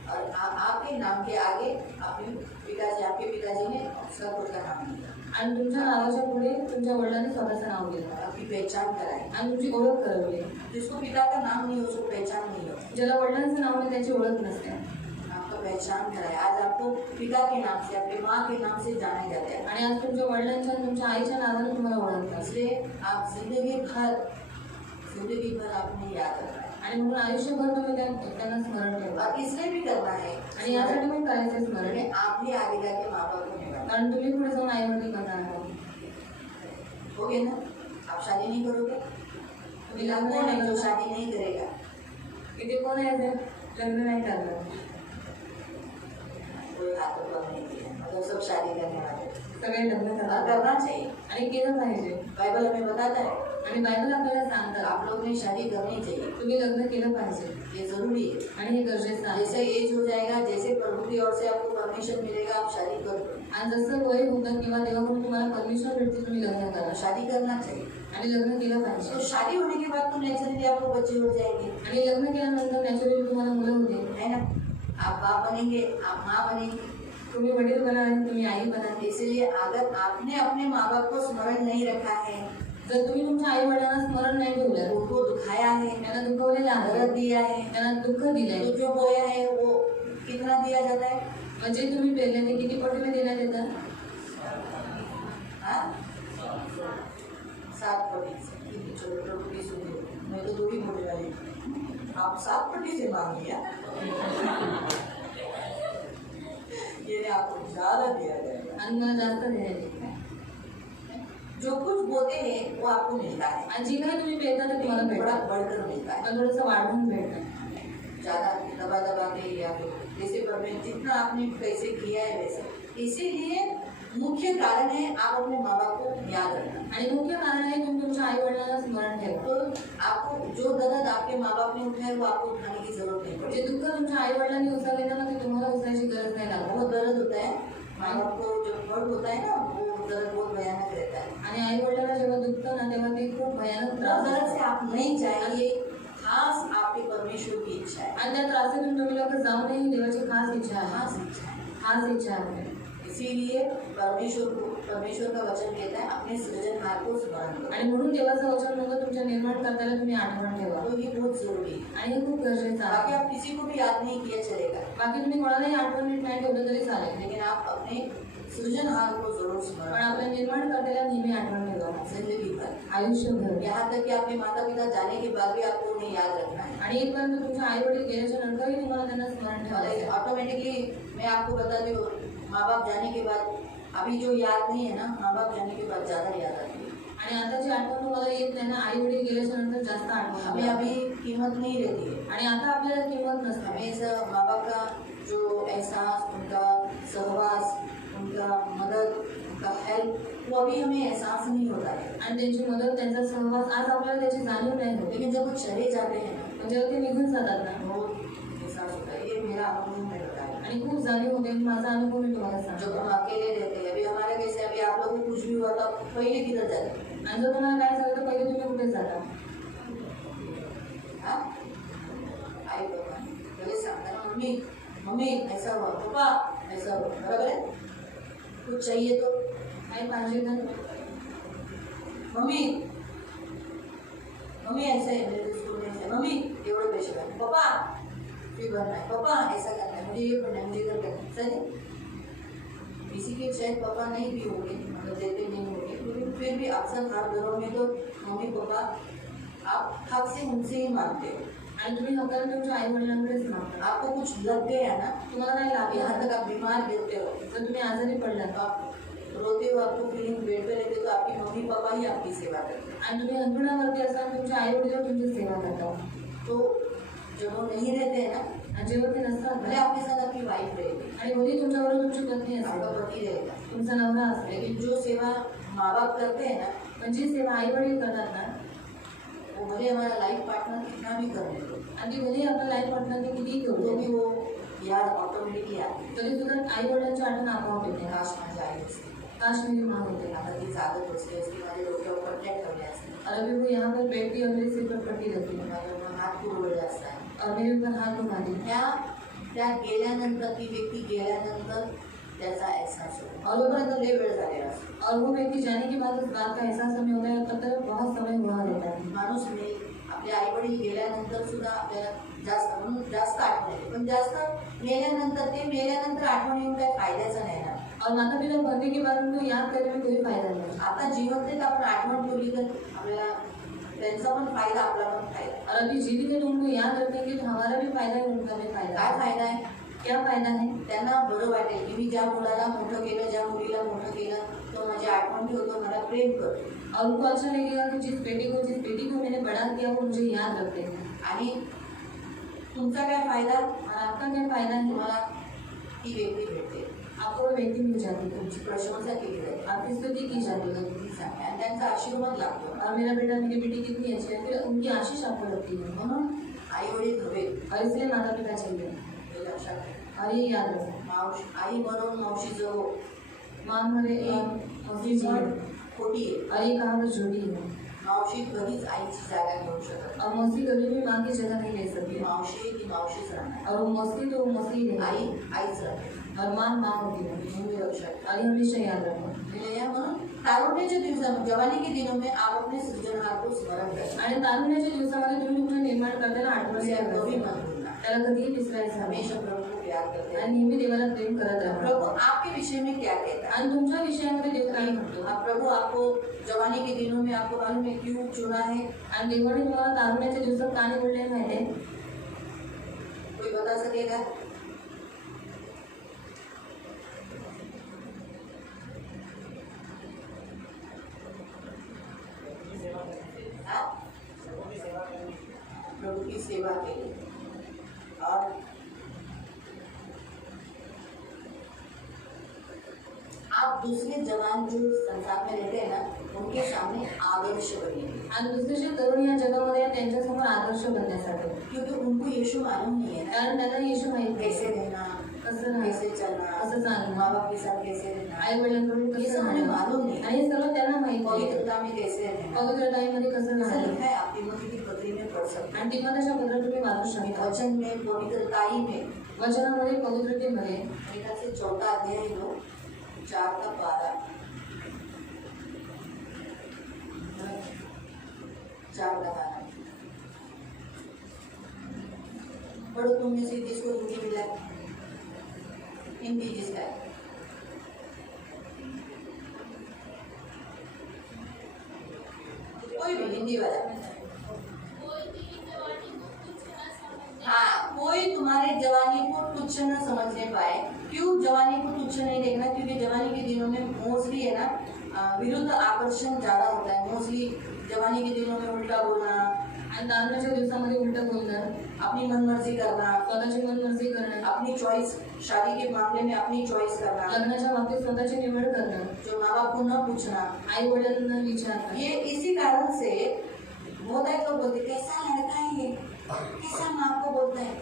और आपके नाम के आगे आपके पिताजी ने सब कुछ का नाम दिया, आणि तुमच्या नावाच्या पुढे तुमच्या वडिलांनी स्वतःचं नाव दिलं आपकी पहचान कराई। आणि तुमची ओळख करवली। जिसको पिता का नाम नहीं हो उसको पहचान नहीं हो, ज्याला वडिलांचं नाव नाही त्याची ओळख नसते, आपका पहचान कराए। आज आपको पिता के नाम से, आपके माँ के नाम से जाना जाता है, आणि आज तुमच्या वडिलांच्या आणि तुमच्या आईच्या नावाने तुम्हाला ओळखतात। इसलिए आप जिंदगी भर आपने याद रखना है, आणि म्हणून आयुष्यभर तुम्ही त्यांना स्मरण ठेवा, और इसलिए भी करना है आणि यासाठी पण करायचं स्मरण, कि आप भी आगे जाके माँ बाप को निभाना। कारण तुम्ही पुढे जाऊन आई वडील बनणार आहात। होगे ना? आप शादी नहीं करोगे, तुम्ही लग्न कौन नाही है जो करणार? शादी नहीं करेगा? इथे कोण आहे जे लग्न नाही करणार? कोई हाथ ऊपर नहीं किया, मतलब सब शादी करने वाले। सगळे लग्न और करणार करना चाहिए, आणि केलं पाहिजे। बाइबल हमें बताता है आणि बायबल आपल्याला सांगतात आप लोग ने शादी करनी चाहिए, तुम्ही लग्न केलं पाहिजे, ये जरूरी है। आणि हे गरजेचं आहे। जैसे एज हो जाएगा, जैसे प्रभु की ओर से आपको परमिशन मिलेगा, आप शादी कर दो, आणि जसं वय होतं किंवा देवाकडून तुम्हाला परमिशन भेटते तुम्ही लग्न करा, शादी करना चाहिए। आणि लग्न केलं तो पाहिजे। शादी होने के बाद तो नेचुरली आपको बच्चे हो जाएंगे, आणि लग्न केल्यानंतर नॅचरली तुम्हाला मुलं होते, है ना? आप बाप बनेंगे, आप माँ बनेंगे। तुम्ही वडील बनाल, तुम्ही आई बनाल। इसलिए अगर आपने अपने माँ बाप को स्मरण नहीं रखा है, जर तुम्ही तुमच्या आई वडिलांना स्मरण नाही ठेवलं, उनको दुखाया है, त्यांना दुखवलेलं आहे, दर्द दिया है, त्यांना दुःख दिलंय, तो जो बोया है वो कितना दिया जाता है? म्हणजे तुम्ही पेरले ते किती पटीने देण्यात येतं? हाँ? 7 पट्टी से। चलो प्रभु की सुनिए, मैं तो 2 ही बोलने वाली थी। आप 7 पट्टी से मांग लिया, ये आपको ज्यादा दिया जाएगा। आणि मला जास्त देण्यात येतं। जो कुछ बोते हैं वो आपको मिलता है, आणि जी काही तुम्ही पेरता ते तुम्हाला थोड़ा भेटतं, बढ़कर मिलता है, पण थोडंसं वाढवून भेटतं। ज्यादा दबा के या फिर जैसे परमेश्वर जितना आपने कैसे किया है वैसे। इसीलिए मुख्य कारण है आप अपने माँ बाप को याद रखना। आणि मुख्य कारण आहे तुम्ही तुमच्या आई वडिलांना स्मरण ठेवा। तो आपको जो दर्द आपके माँ बाप ने उठाया वो आपको उठाने की जरूरत नहीं जे पड़ेगी। दुःख तुमच्या आई वडिलांनी उचलले ना ते तुम्हाला उचलायची गरज नाही लागत। बहुत दर्द होता है, माँ बाप को जब दर्द होता है ना वो दर्द बहुत भयानक रहता है। आणि आई वडिलांना जेव्हा दुखतं ना तेव्हा ते खूप भयानक उस त्रास दर्द होतो। से आप नहीं चाहिए, खास आपके परमेश्वर की इच्छा है, आणि त्या त्रासातून तुम्ही लोक जाऊ नये ही देवाची खास इच्छा आहे, खास इच्छा है। खास इच्छा आहे। इसीलिए परमेश्वर का वचन कहता है अपने सृजनहार को स्मरण करो, आणि म्हणून देवाचं वचन म्हणतं तुमच्या निर्माणकर्त्याला तुम्ही आठवण ठेवा, तो ये बहुत जरूरी है। आणि हे खूप गरजेचं बाकी आहे। आप किसी को भी याद नहीं किया चलेगा, बाकी तुम्ही कोणालाही आठवण नीट नाही ठेवलं तरी चालेल, लेकिन आप अपने सृजनहार को जरूर पण स्मरण आपल्या निर्माणकर्त्याला नेहमी आठवण ठेवा, करो, जिंदगी भर। आयुष्यभर। यहाँ तक कि आपके माता पिता जाने के बाद भी आपको उन्हें याद रखना है। आणि एकपर्यंत तुमच्या आई वडील गेल्याच्या नंतरही तुम्हाला त्यांना स्मरण ठेवायचं आहे। ऑटोमेटिकली मैं आपको बताती हूँ, माँ बाप जाने के बाद अभी जो याद नहीं है ना, माँ बाप जाने के बाद ज़्यादा याद आती है। आणि आता जी आठवण तुम्हाला येत नाही ना, आई वडील गेल्याच्या नंतर जास्त आठवण हमें येते। अभी कीमत नहीं रहती है, आणि आता आपल्याला किंमत नसते। हमें इस माँ बाप का जो एहसास, उनका सहवास, उनका मदद, का हेल्प वो अभी हमें एहसास नहीं होता है, आणि त्यांची मदत, त्यांचा सहवास आज आपल्याला त्याची जाणीव नाही होत. लेकिन जब वो चले जाते हैं ना म्हणजे ते निघून जातात ना, वो एहसास होता है. ये मेरा अनुभव में बताया. आणि खूप जाणीव होते. माझा अनुभव मी तुम्हाला जब सांगतो. हम अकेले रहते हैं, अभी हमारे कैसे, अभी आप लोगों को कुछ भी हुआ तो पहले किधर जाते? आणि जर तुम्हाला काय झालं तर पहिले तुम्ही कुठे जाता? हाँ? आई बाबा पहले सांगता ना, मम्मी मम्मी ऐसा हुआ, पापा ऐसा हुआ, बराबर है. कुछ चाहिए तो काय पाहिजे तर मम्मी मम्मी ऐसा है, मेरे स्कूल में ऐसा है, मम्मी एवढे पैसे भरने, पापा फी भरना है, पापा ऐसा करना है, मुझे ये करना है, मुझे इधर करना है. सही है. किसी के शायद पापा नहीं भी होंगे, मतलब देते नहीं होंगे, लेकिन फिर भी अक्सर हर घरों में तो मम्मी पापा आप हक से उनसे ही मांगते हो. आणि तुम्ही हक्काने तुमच्या आई वडिलांकडेच मागता. आपको कुछ लग गया ना, तुम्हाला काय आप यहाँ लागलं, तक आप बीमार गिरते हो, जर तुम्ही आजारी पडला तो आप रोते हो, आपको फीलिंग बेड पे रहते हो, तो आपकी मम्मी पापा ही आपकी सेवा करते हैं. आणि तुम्ही अंथरुणावरती असाल, तुमच्या आई वडील तुमची सेवा करतात. तो जब वो नहीं रहते हैं ना, आणि जेव्हा ते नसतात भले ना, आपके साथ आपकी वाइफ रहेगी, आणि भले तुमच्याबरोबर तुमची पत्नी आपका असेल, पति रहेगा, तुमचा नवरा असेल, लेकिन जो सेवा माँ बाप करते हैं ना, पण जी सेवा आई वडील करतात ना, वो भले हमारा लाइफ पार्टनर कितना भी करने दो, आणि ती भले आपल्या लाईफ पार्टनरने कितीही तो करू भी दे, वो याद ऑटोमेटिकली आती है. तरी सुद्धा आई वडिलांची आठवण आपोआप येते. काश माझी आई असते, काश मेरी माँ होते. आता ती चालत बसली असती, माझ्या डोक्यावर पट्ट्या ठेवल्या असत्या, और अभी वो यहाँ पर बैठती और मेरे सिर पर पट्टी रहती है माझ्यावर हात पुरवले असता. और मेरे ऊपर हाथ घुमाती है. त्या गेल्यानंतर, ती व्यक्ति गेल्यानंतर त्याचा एहसास होतो. अगोदर लय वेळ झालेला असतो. और वो व्यक्ति जाने के बाद उस बात का एहसास हमें होता है, तब तक बहुत समय हुआ रहता है. माणूस नाही, आपले आई वडील गेल्यानंतर सुद्धा आपल्याला जास्त म्हणून जास्त आठवण येते, पण जास्त मेल्यानंतर आठवण येऊन काही फायद्याचं नाही ना. और माता पिता मरने के बाद उनको याद करने में कोई फायदा नहीं. आता जिवंत आपण आठवण ठेवली तर आपल्याला त्यांचा पण फायदा, आपला पण फायदा. और अभी जीवित है तो उनको याद रखेंगे तो हमारा भी फायदा है, उनका भी फायदा काय है. फायदा आहे? क्या फायदा है? त्यांना बरं वाटेल की मी ज्या मुलाला मोठं केलं, ज्या मुलीला मोठं केलं, तो माझी आठवण ठेवतो, मला प्रेम करतो. और उनको अच्छा लगेगा कि जिस बेटी को मैंने बड़ा किया वो मुझे याद रखते हैं. आणि तुमचा काय फायदा? और आपका क्या फायदा है? तुम्हाला ती व्यक्ती भेटते, आपको वो व्यक्ति मिल जाती है, तुमची प्रशंसा केली जाते, आपकी स्तुति की जाती है, किती चांगली, आणि त्यांचा आशीर्वाद लागतो. और मेरा बेटा मेरी बेटी कितनी अच्छी है, फिर उनकी आशीष आपको लगती है. म्हणून आई वडील हवे, और इसलिए माता पिता चाहिए. हे लक्षात ठेवा. और ये याद रखो, मावशी आई म्हणून मावशी जवळ माँ मरे ही मौसी जी, म्हण खोटी आहे. और ये कहावत झूठी है. मावशी कधीच आईची जागा घेऊ शकत और मौसी कभी भी माँ की जगह नहीं ले नाही. सकती. मावशी ती मावशीच राहणार, और वो मौसी तो वो मौसी ही आई रहेगी. आईच राहते. और माँ माँ होती है. नेहमी लक्षात ठेवा. और ये हमेशा याद रखो. या म्हणून तारुण्याच्या दिवसामध्ये, जवानी के दिनों में आप अपने सृजनहार को स्मरण करें. आणि तारुण्याच्या दिवसामध्ये तुम्ही तुमच्या निर्माण करताना आठवण उसे करायची. कभी मत भूलना. त्याला कधीही विसरायचं नाही. हमेशा प्रभु को याद करते आणि हैं. नेहमी देवाला प्रेम करत प्रभु राहा. आपके विषय में क्या कहता है? आणि तुमच्या विषयामध्ये देव काय म्हणतो. प्रभु आपको जवानी के दिनों में आपको मालूम है क्यों चुना है? आणि देवाने तुम्हाला तारुण्याच्या दिवसात का निवडले माहिती आहे? कोई बता सकेगा? हाँ? प्रभु की सेवा के लिए. और आप दूसरे जवान जो संसार में रहते हैं ना, उनके सामने आदर्श बनिए, आणि दुसरे जे तरुण या जगामध्ये आहेत त्यांच्यासमोर आदर्श बनण्यासाठी. क्योंकि उनको यीशु मालूम नहीं है ना, कारण त्यांना येशू माहिती कैसे आहे. रहना, कसं कैसे राहायचं, चलना, कसं चालणं, माँ बाप के साथ कैसे रहना, आई वडिलांकडून ये कसं सब हमें राहणं, मालूम नहीं. आणि हे सर्व त्यांना माहिती आहे. पवित्रता में कैसे रहना, पवित्रताईमध्ये कसं ऐसा राहणं. लिखा है. आप तिमोथी की पत्री में पढ़ सकते हैं. आणि तिमोथेच्या पत्रात तुम्ही वाचू शकता. वचन में, पवित्रताई में, वचनामध्ये पवित्रतेमध्ये गीता से 4 अध्याय लो, 4 का 12, 4 का 12. पढ़ो तुम में से जिसको हिंदी मिला है. हिंदी जिसका है. कोई भी हिंदी वाला. हाँ, कोई तुम्हारे जवानी को तुच्छ न समझने पाए. क्यों जवानी को तुच्छ नहीं देखना? क्योंकि जवानी के दिनों में मोस्टली है ना, विरुद्ध आकर्षण ज्यादा होता है. मोस्टली जवानी के दिनों में उल्टा बोलना, आणि दारूच्या दिवसामध्ये उलटं बोलणं, अपनी मनमर्जी करना, स्वतःची मनमर्जी करणं, अपनी चॉइस, शादी के मामले में अपनी चॉइस करना, लग्नाच्या बाबतीत स्वतःची निवड करणं, जो माँ बाप को न पूछना, आई वडिलांना विचारणं. ये इसी कारण से बहुत है लोग बोलते कैसा लड़का है ये, कैसा माँ को बोलता है,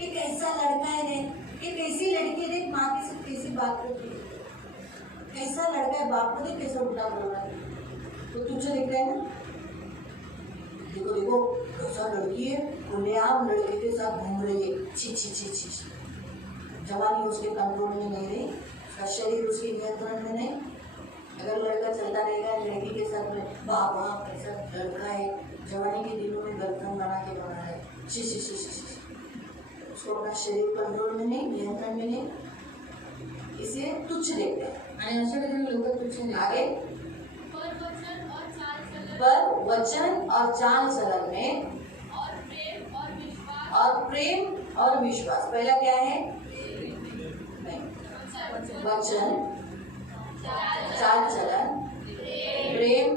ये कैसा लड़का है रे, ये कैसी लड़की है देख माँ के साथ कैसी बात करती है, कैसा लड़का है बाप को देख कैसा उल्टा बोल रहा है, तो तुझे दिख रहा है ना, देखो देखो कैसा लड़की है, खुलेआम लड़के के साथ घूम रही है, छी छी छी छी छी. जवानी उसके कंट्रोल में नहीं रही, उसका शरीर उसके नियंत्रण में नहीं. अगर लड़का चलता रहेगा लड़की के साथ में वाह वाह कैसा लड़का है, जवानी के दिनों में गर्दन बना के बना है, शी शी शी शी शी. उसको अपना शरीर कंट्रोल में नहीं, नियंत्रण में नहीं, इसे तुच्छ देखते हैं. आणि अशा कधी लोक तुच्छ नाही. आगे पर वचन और चाल चलन में और प्रेम और विश्वास. पहला क्या है? नहीं. वचन, चाल चलन, प्रेम,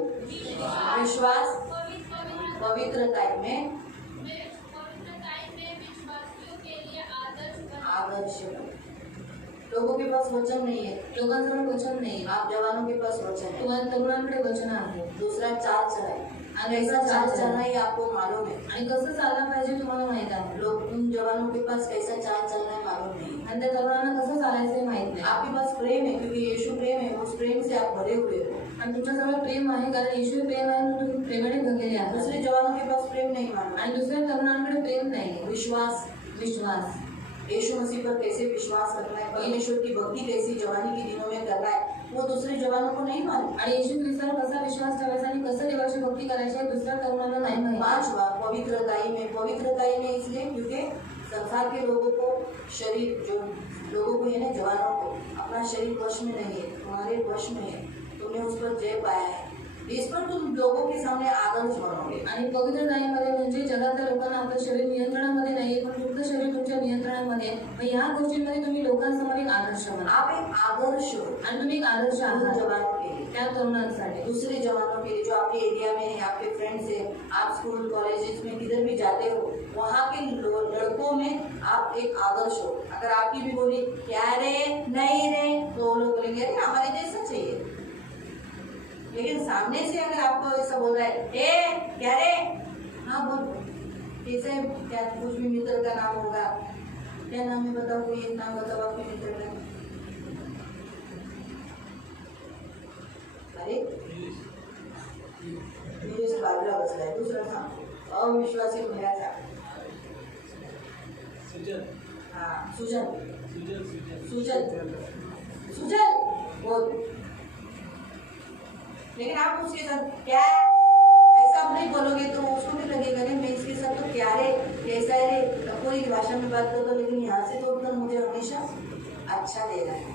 विश्वास, पवित्रता में आदर्श. लोगों के पास वचन नहीं है, लोकांजवळ वचन नाही. आप जवानों के पास वचन है. तुम्हाला तरुणांकडे वचन आहे. दूसरा चाल चलन, और ऐसा चाल चलना ही आपको मालूम है. आणि कसं चाललं पाहिजे तुम्हाला माहित आहे. लोग उन जवानों के पास कैसा चाल चलना है मालूम नहीं. आणि त्या तरुणांना कसं चालायचं माहित नाही. आपके पास प्रेम है क्योंकि यीशु प्रेम है, उस प्रेम से आप भरे हुए हो. आणि तुमच्याजवळ प्रेम आहे कारण येशू प्रेम आहे म्हणून तुम्ही प्रेमाने भरलेले आहात. दूसरे जवानों के पास प्रेम नहीं मालूम. आणि दुसऱ्या तरुणांकडे प्रेम नाही. विश्वास, विश्वास, यीशु मसीह पर कैसे विश्वास करना है, परमेश्वर की भक्ति कैसी जवानी के दिनों में करना है, वो दूसरे जवानों को नहीं मालूम. आणि येशू ख्रिस्तावर कसा विश्वास ठेवायचा आणि कसं देवाची भक्ती करायची आहे दुसऱ्या तरुणांना नाही माहिती. पांचवा पवित्रताई में इसलिए क्योंकि संसार के लोगों को शरीर, जो लोगों को है ना जवानों को अपना शरीर वश में नहीं है, तुम्हारे वश में है. तुमने उस पर जय पाया है, इस पर तुम लोगों के सामने आदर्श बनोगे. आणि पवित्रताईमध्ये म्हणजे जगातल्या लोकांना आपलं शरीर नियंत्रणामध्ये नाहीये पण तुमचं शरीर तुमच्या नियंत्रणामध्ये आहे. मग ह्या गोष्टींमध्ये तुम्ही लोकांसमोर एक आदर्श बना. आप एक आदर्श हो आणि तुम्ही एक आदर्श उन आहात जवानों के लिए, त्या तरुणांसाठी. दूसरे जवानों के लिए जो आपके एरिया में है, आपके फ्रेंड्स है, आप स्कूल कॉलेजेस में किधर भी जाते हो, वहाँ के लड़कों में आप एक आदर्श हो. अगर आपकी भी बोली क्या रे नहीं रे, तो वो लोग बोलेंगे अरे हमारे जैसा चाहिए. लेकिन सामने से अगर आपको ऐसा बोल रहा है ए क्या रे, हाँ बोल कैसे, क्या कुछ भी मित्र का नाम होगा, क्या नाम है बताओ, कोई एक नाम बताओ आपके मित्र का. अरे निलेश बाजूला बसलाय, दुसरा सांग. अविश्वासी मेरा हाँ सुजन, सुजल बोल. लेकिन आप उसके साथ क्या ऐसा आप नहीं बोलोगे तो उसको भी लगेगा नहीं मैं इसके साथ तो क्या रे कैसा है रे, कोई भाषा में बात करो. लेकिन यहाँ से तो उत्तर मुझे हमेशा अच्छा दे रहा है.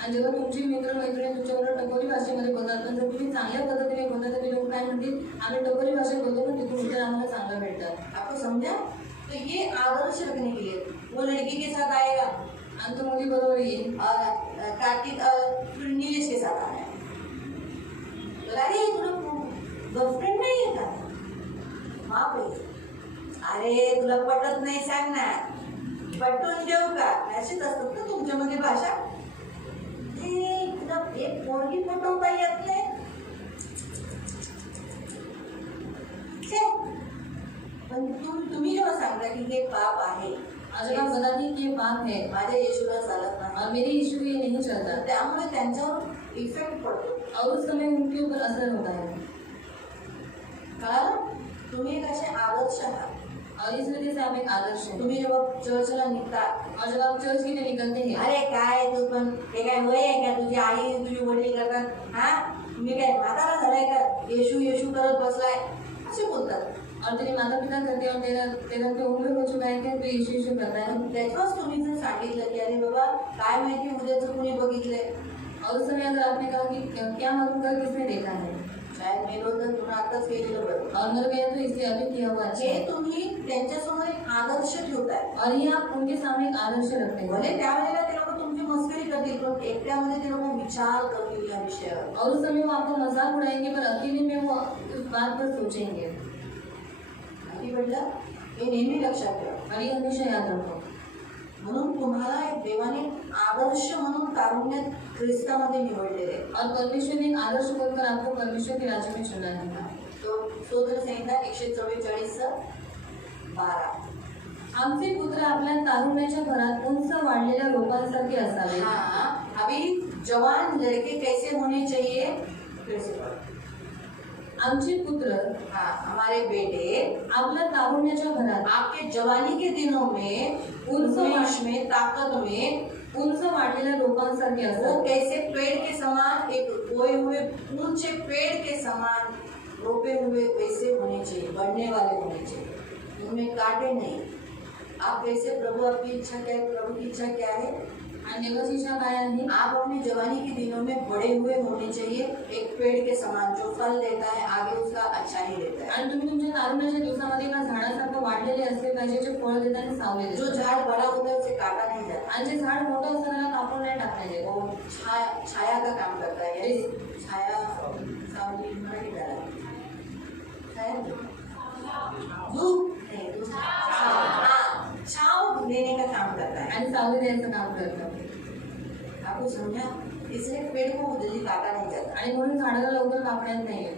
आणि जेव्हा तुमची मित्र मैत्रिणी तुमच्याबरोबर टपोरी भाषेमध्ये बोलतात पण जर तुम्ही चांगल्या पद्धतीने बोलता तर ते लोक काय म्हणतील आम्ही टपोरी भाषेत बोलतो पण तिथून उत्तर आम्हाला चांगलं भेटतं. आपको समझा? तो ये आदर्श रखने के लिए वो लड़की के साथ आएगा आणि तो मुली बरोबर येईल और कार्तिक नीलेश के साथ आया है. अरे तुला गर्लफ्रेंड नाही आहे का? बापरे, अरे तुला पटत नाही सांग ना, पटवून देऊ का? अशीच असतात ना तुमच्यामध्ये भाषा. तुला एक पोरगी पटवता येत नाही. पण तुम्ही जेव्हा सांगता की हे पाप आहे, अजून बता दी की पाप है माझ्या येशूला चालत नाही, और मेरे यीशु ये नहीं चलता, त्यामुळे त्यांच्यावर इफेक्ट पडतो. और उस समय उनके ऊपर असर होता है. कारण तुम्ही एक असे आदर्श आहात. और इस वजह से आप एक आदर्श हैं. तुम्ही जेव्हा चर्चला निघता, और जब आप चर्च के लिए निकलते हैं, अरे काय तू पण हे काय वय आहे का, तुझी आई तुझी वडील करतात, हा मी काय म्हातारा झालाय का, येशू येशू करत बसलाय, असे बोलतात. और तेरे माता पिता करते और तेरा तेरा तो उम्र हो चुका है कि तू यीशु यीशु करता है. त्याच्याच तुम्ही जर सांगितलं की अरे बाबा काय माहिती उद्याचं कुणी बघितलंय, और उस समय अगर आपने कहा कि क्या मालूम कर किसने देखा है, शायद मेलो तर तुम्ही आताच केलेलं बरं. और मर गया तो इसलिए अभी किया हुआ अच्छा हे है. तुम्ही त्यांच्यासमोर एक आदर्श ठेवताय. और ये आप उनके सामने एक आदर्श रखते हैं. भले त्यावेळेला ते लोक तुमची मस्करी करतील पण एकट्यामध्ये ते लोक विचार करतील या विषयावर. और उस समय वो आपको मजाक उड़ाएंगे पर अकेले में वो उस बात पर सोचेंगे. नक्की पडलं? हे नेहमी लक्षात ठेवा. आणि हमेशा याद रखो. म्हणून तुम्हाला एक देवाने आदर्श म्हणून कारुण्यात ख्रिस्तामध्ये निवडलेले आहे. और परमेश्वर ने एक आदर्श बनकर आपको परमेश्वर के राज्य में चुना है. तो स्तोत्र संहिता 144:12. आमचे पुत्र आपल्या तारुण्याच्या भरात उंच वाढलेल्या रोपांसारखे असावे. हाँ, अभी जवान लड़के कैसे होने चाहिए? फिर से पढ़ो. आमचे पुत्र हाँ, हमारे बेटे आपल्या तारुण्याच्या भरात आपके जवानी के दिनों में उन्नत उन्मेष में ताकत में उंच वाढलेल्या रोपांसारखे वो असावे. कैसे पेड़ के समान एक बोए हुए ऊंचे पेड़ के समान रोपे हुए वैसे होने चाहिए, बढ़ने वाले होने चाहिए, उनमें कांटे नहीं. आप कैसे प्रभु आपकी इच्छा क्या है? प्रभु की इच्छा क्या है? आणि देवाची इच्छा काय आहे? आप अपनी जवानी के दिनों में बड़े हुए होने चाहिए, एक पेड़ के समान जो फल देता है आगे उसका अच्छा ही देता है. आणि तुम्ही तुमच्या तारुण्याच्या दिवसामध्ये एका झाडासारखं वाढलेले असले पाहिजे जे फळ देत आणि सावलेले. जो झाड़ बड़ा होता है उसे काटा नहीं जाता. आणि जे झाड मोठं असतं त्याला कापून नाही टाकण्याचे. वो छाया का काम करता है. यानी छाया सावली मराठी डाला छाया धूप नहीं, धूप हाँ, छाव देने का काम करता है. आणि सावली द्यायचं काम करतं. आपको समझा? इसलिए पेड़ को जल्दी काटा नहीं जाता. आणि म्हणून झाडाला लवकर कापण्यात नाही येत.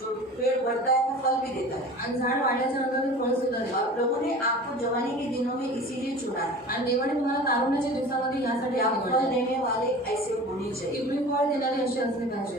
जो पेड़ बढ़ता है वो फल भी देता है. आणि झाड वाढल्याच्या नंतर ते फळ सुद्धा देतं. और प्रभु ने आपको जवानी के दिनों में इसीलिए चुना है. आणि देवाने तुम्हाला तारुण्याच्या दिवसामध्ये यासाठी आप फल निवडले देने वाले ऐसे होने की चाहिए. तुम्ही फळ देणारे असे असले पाहिजे.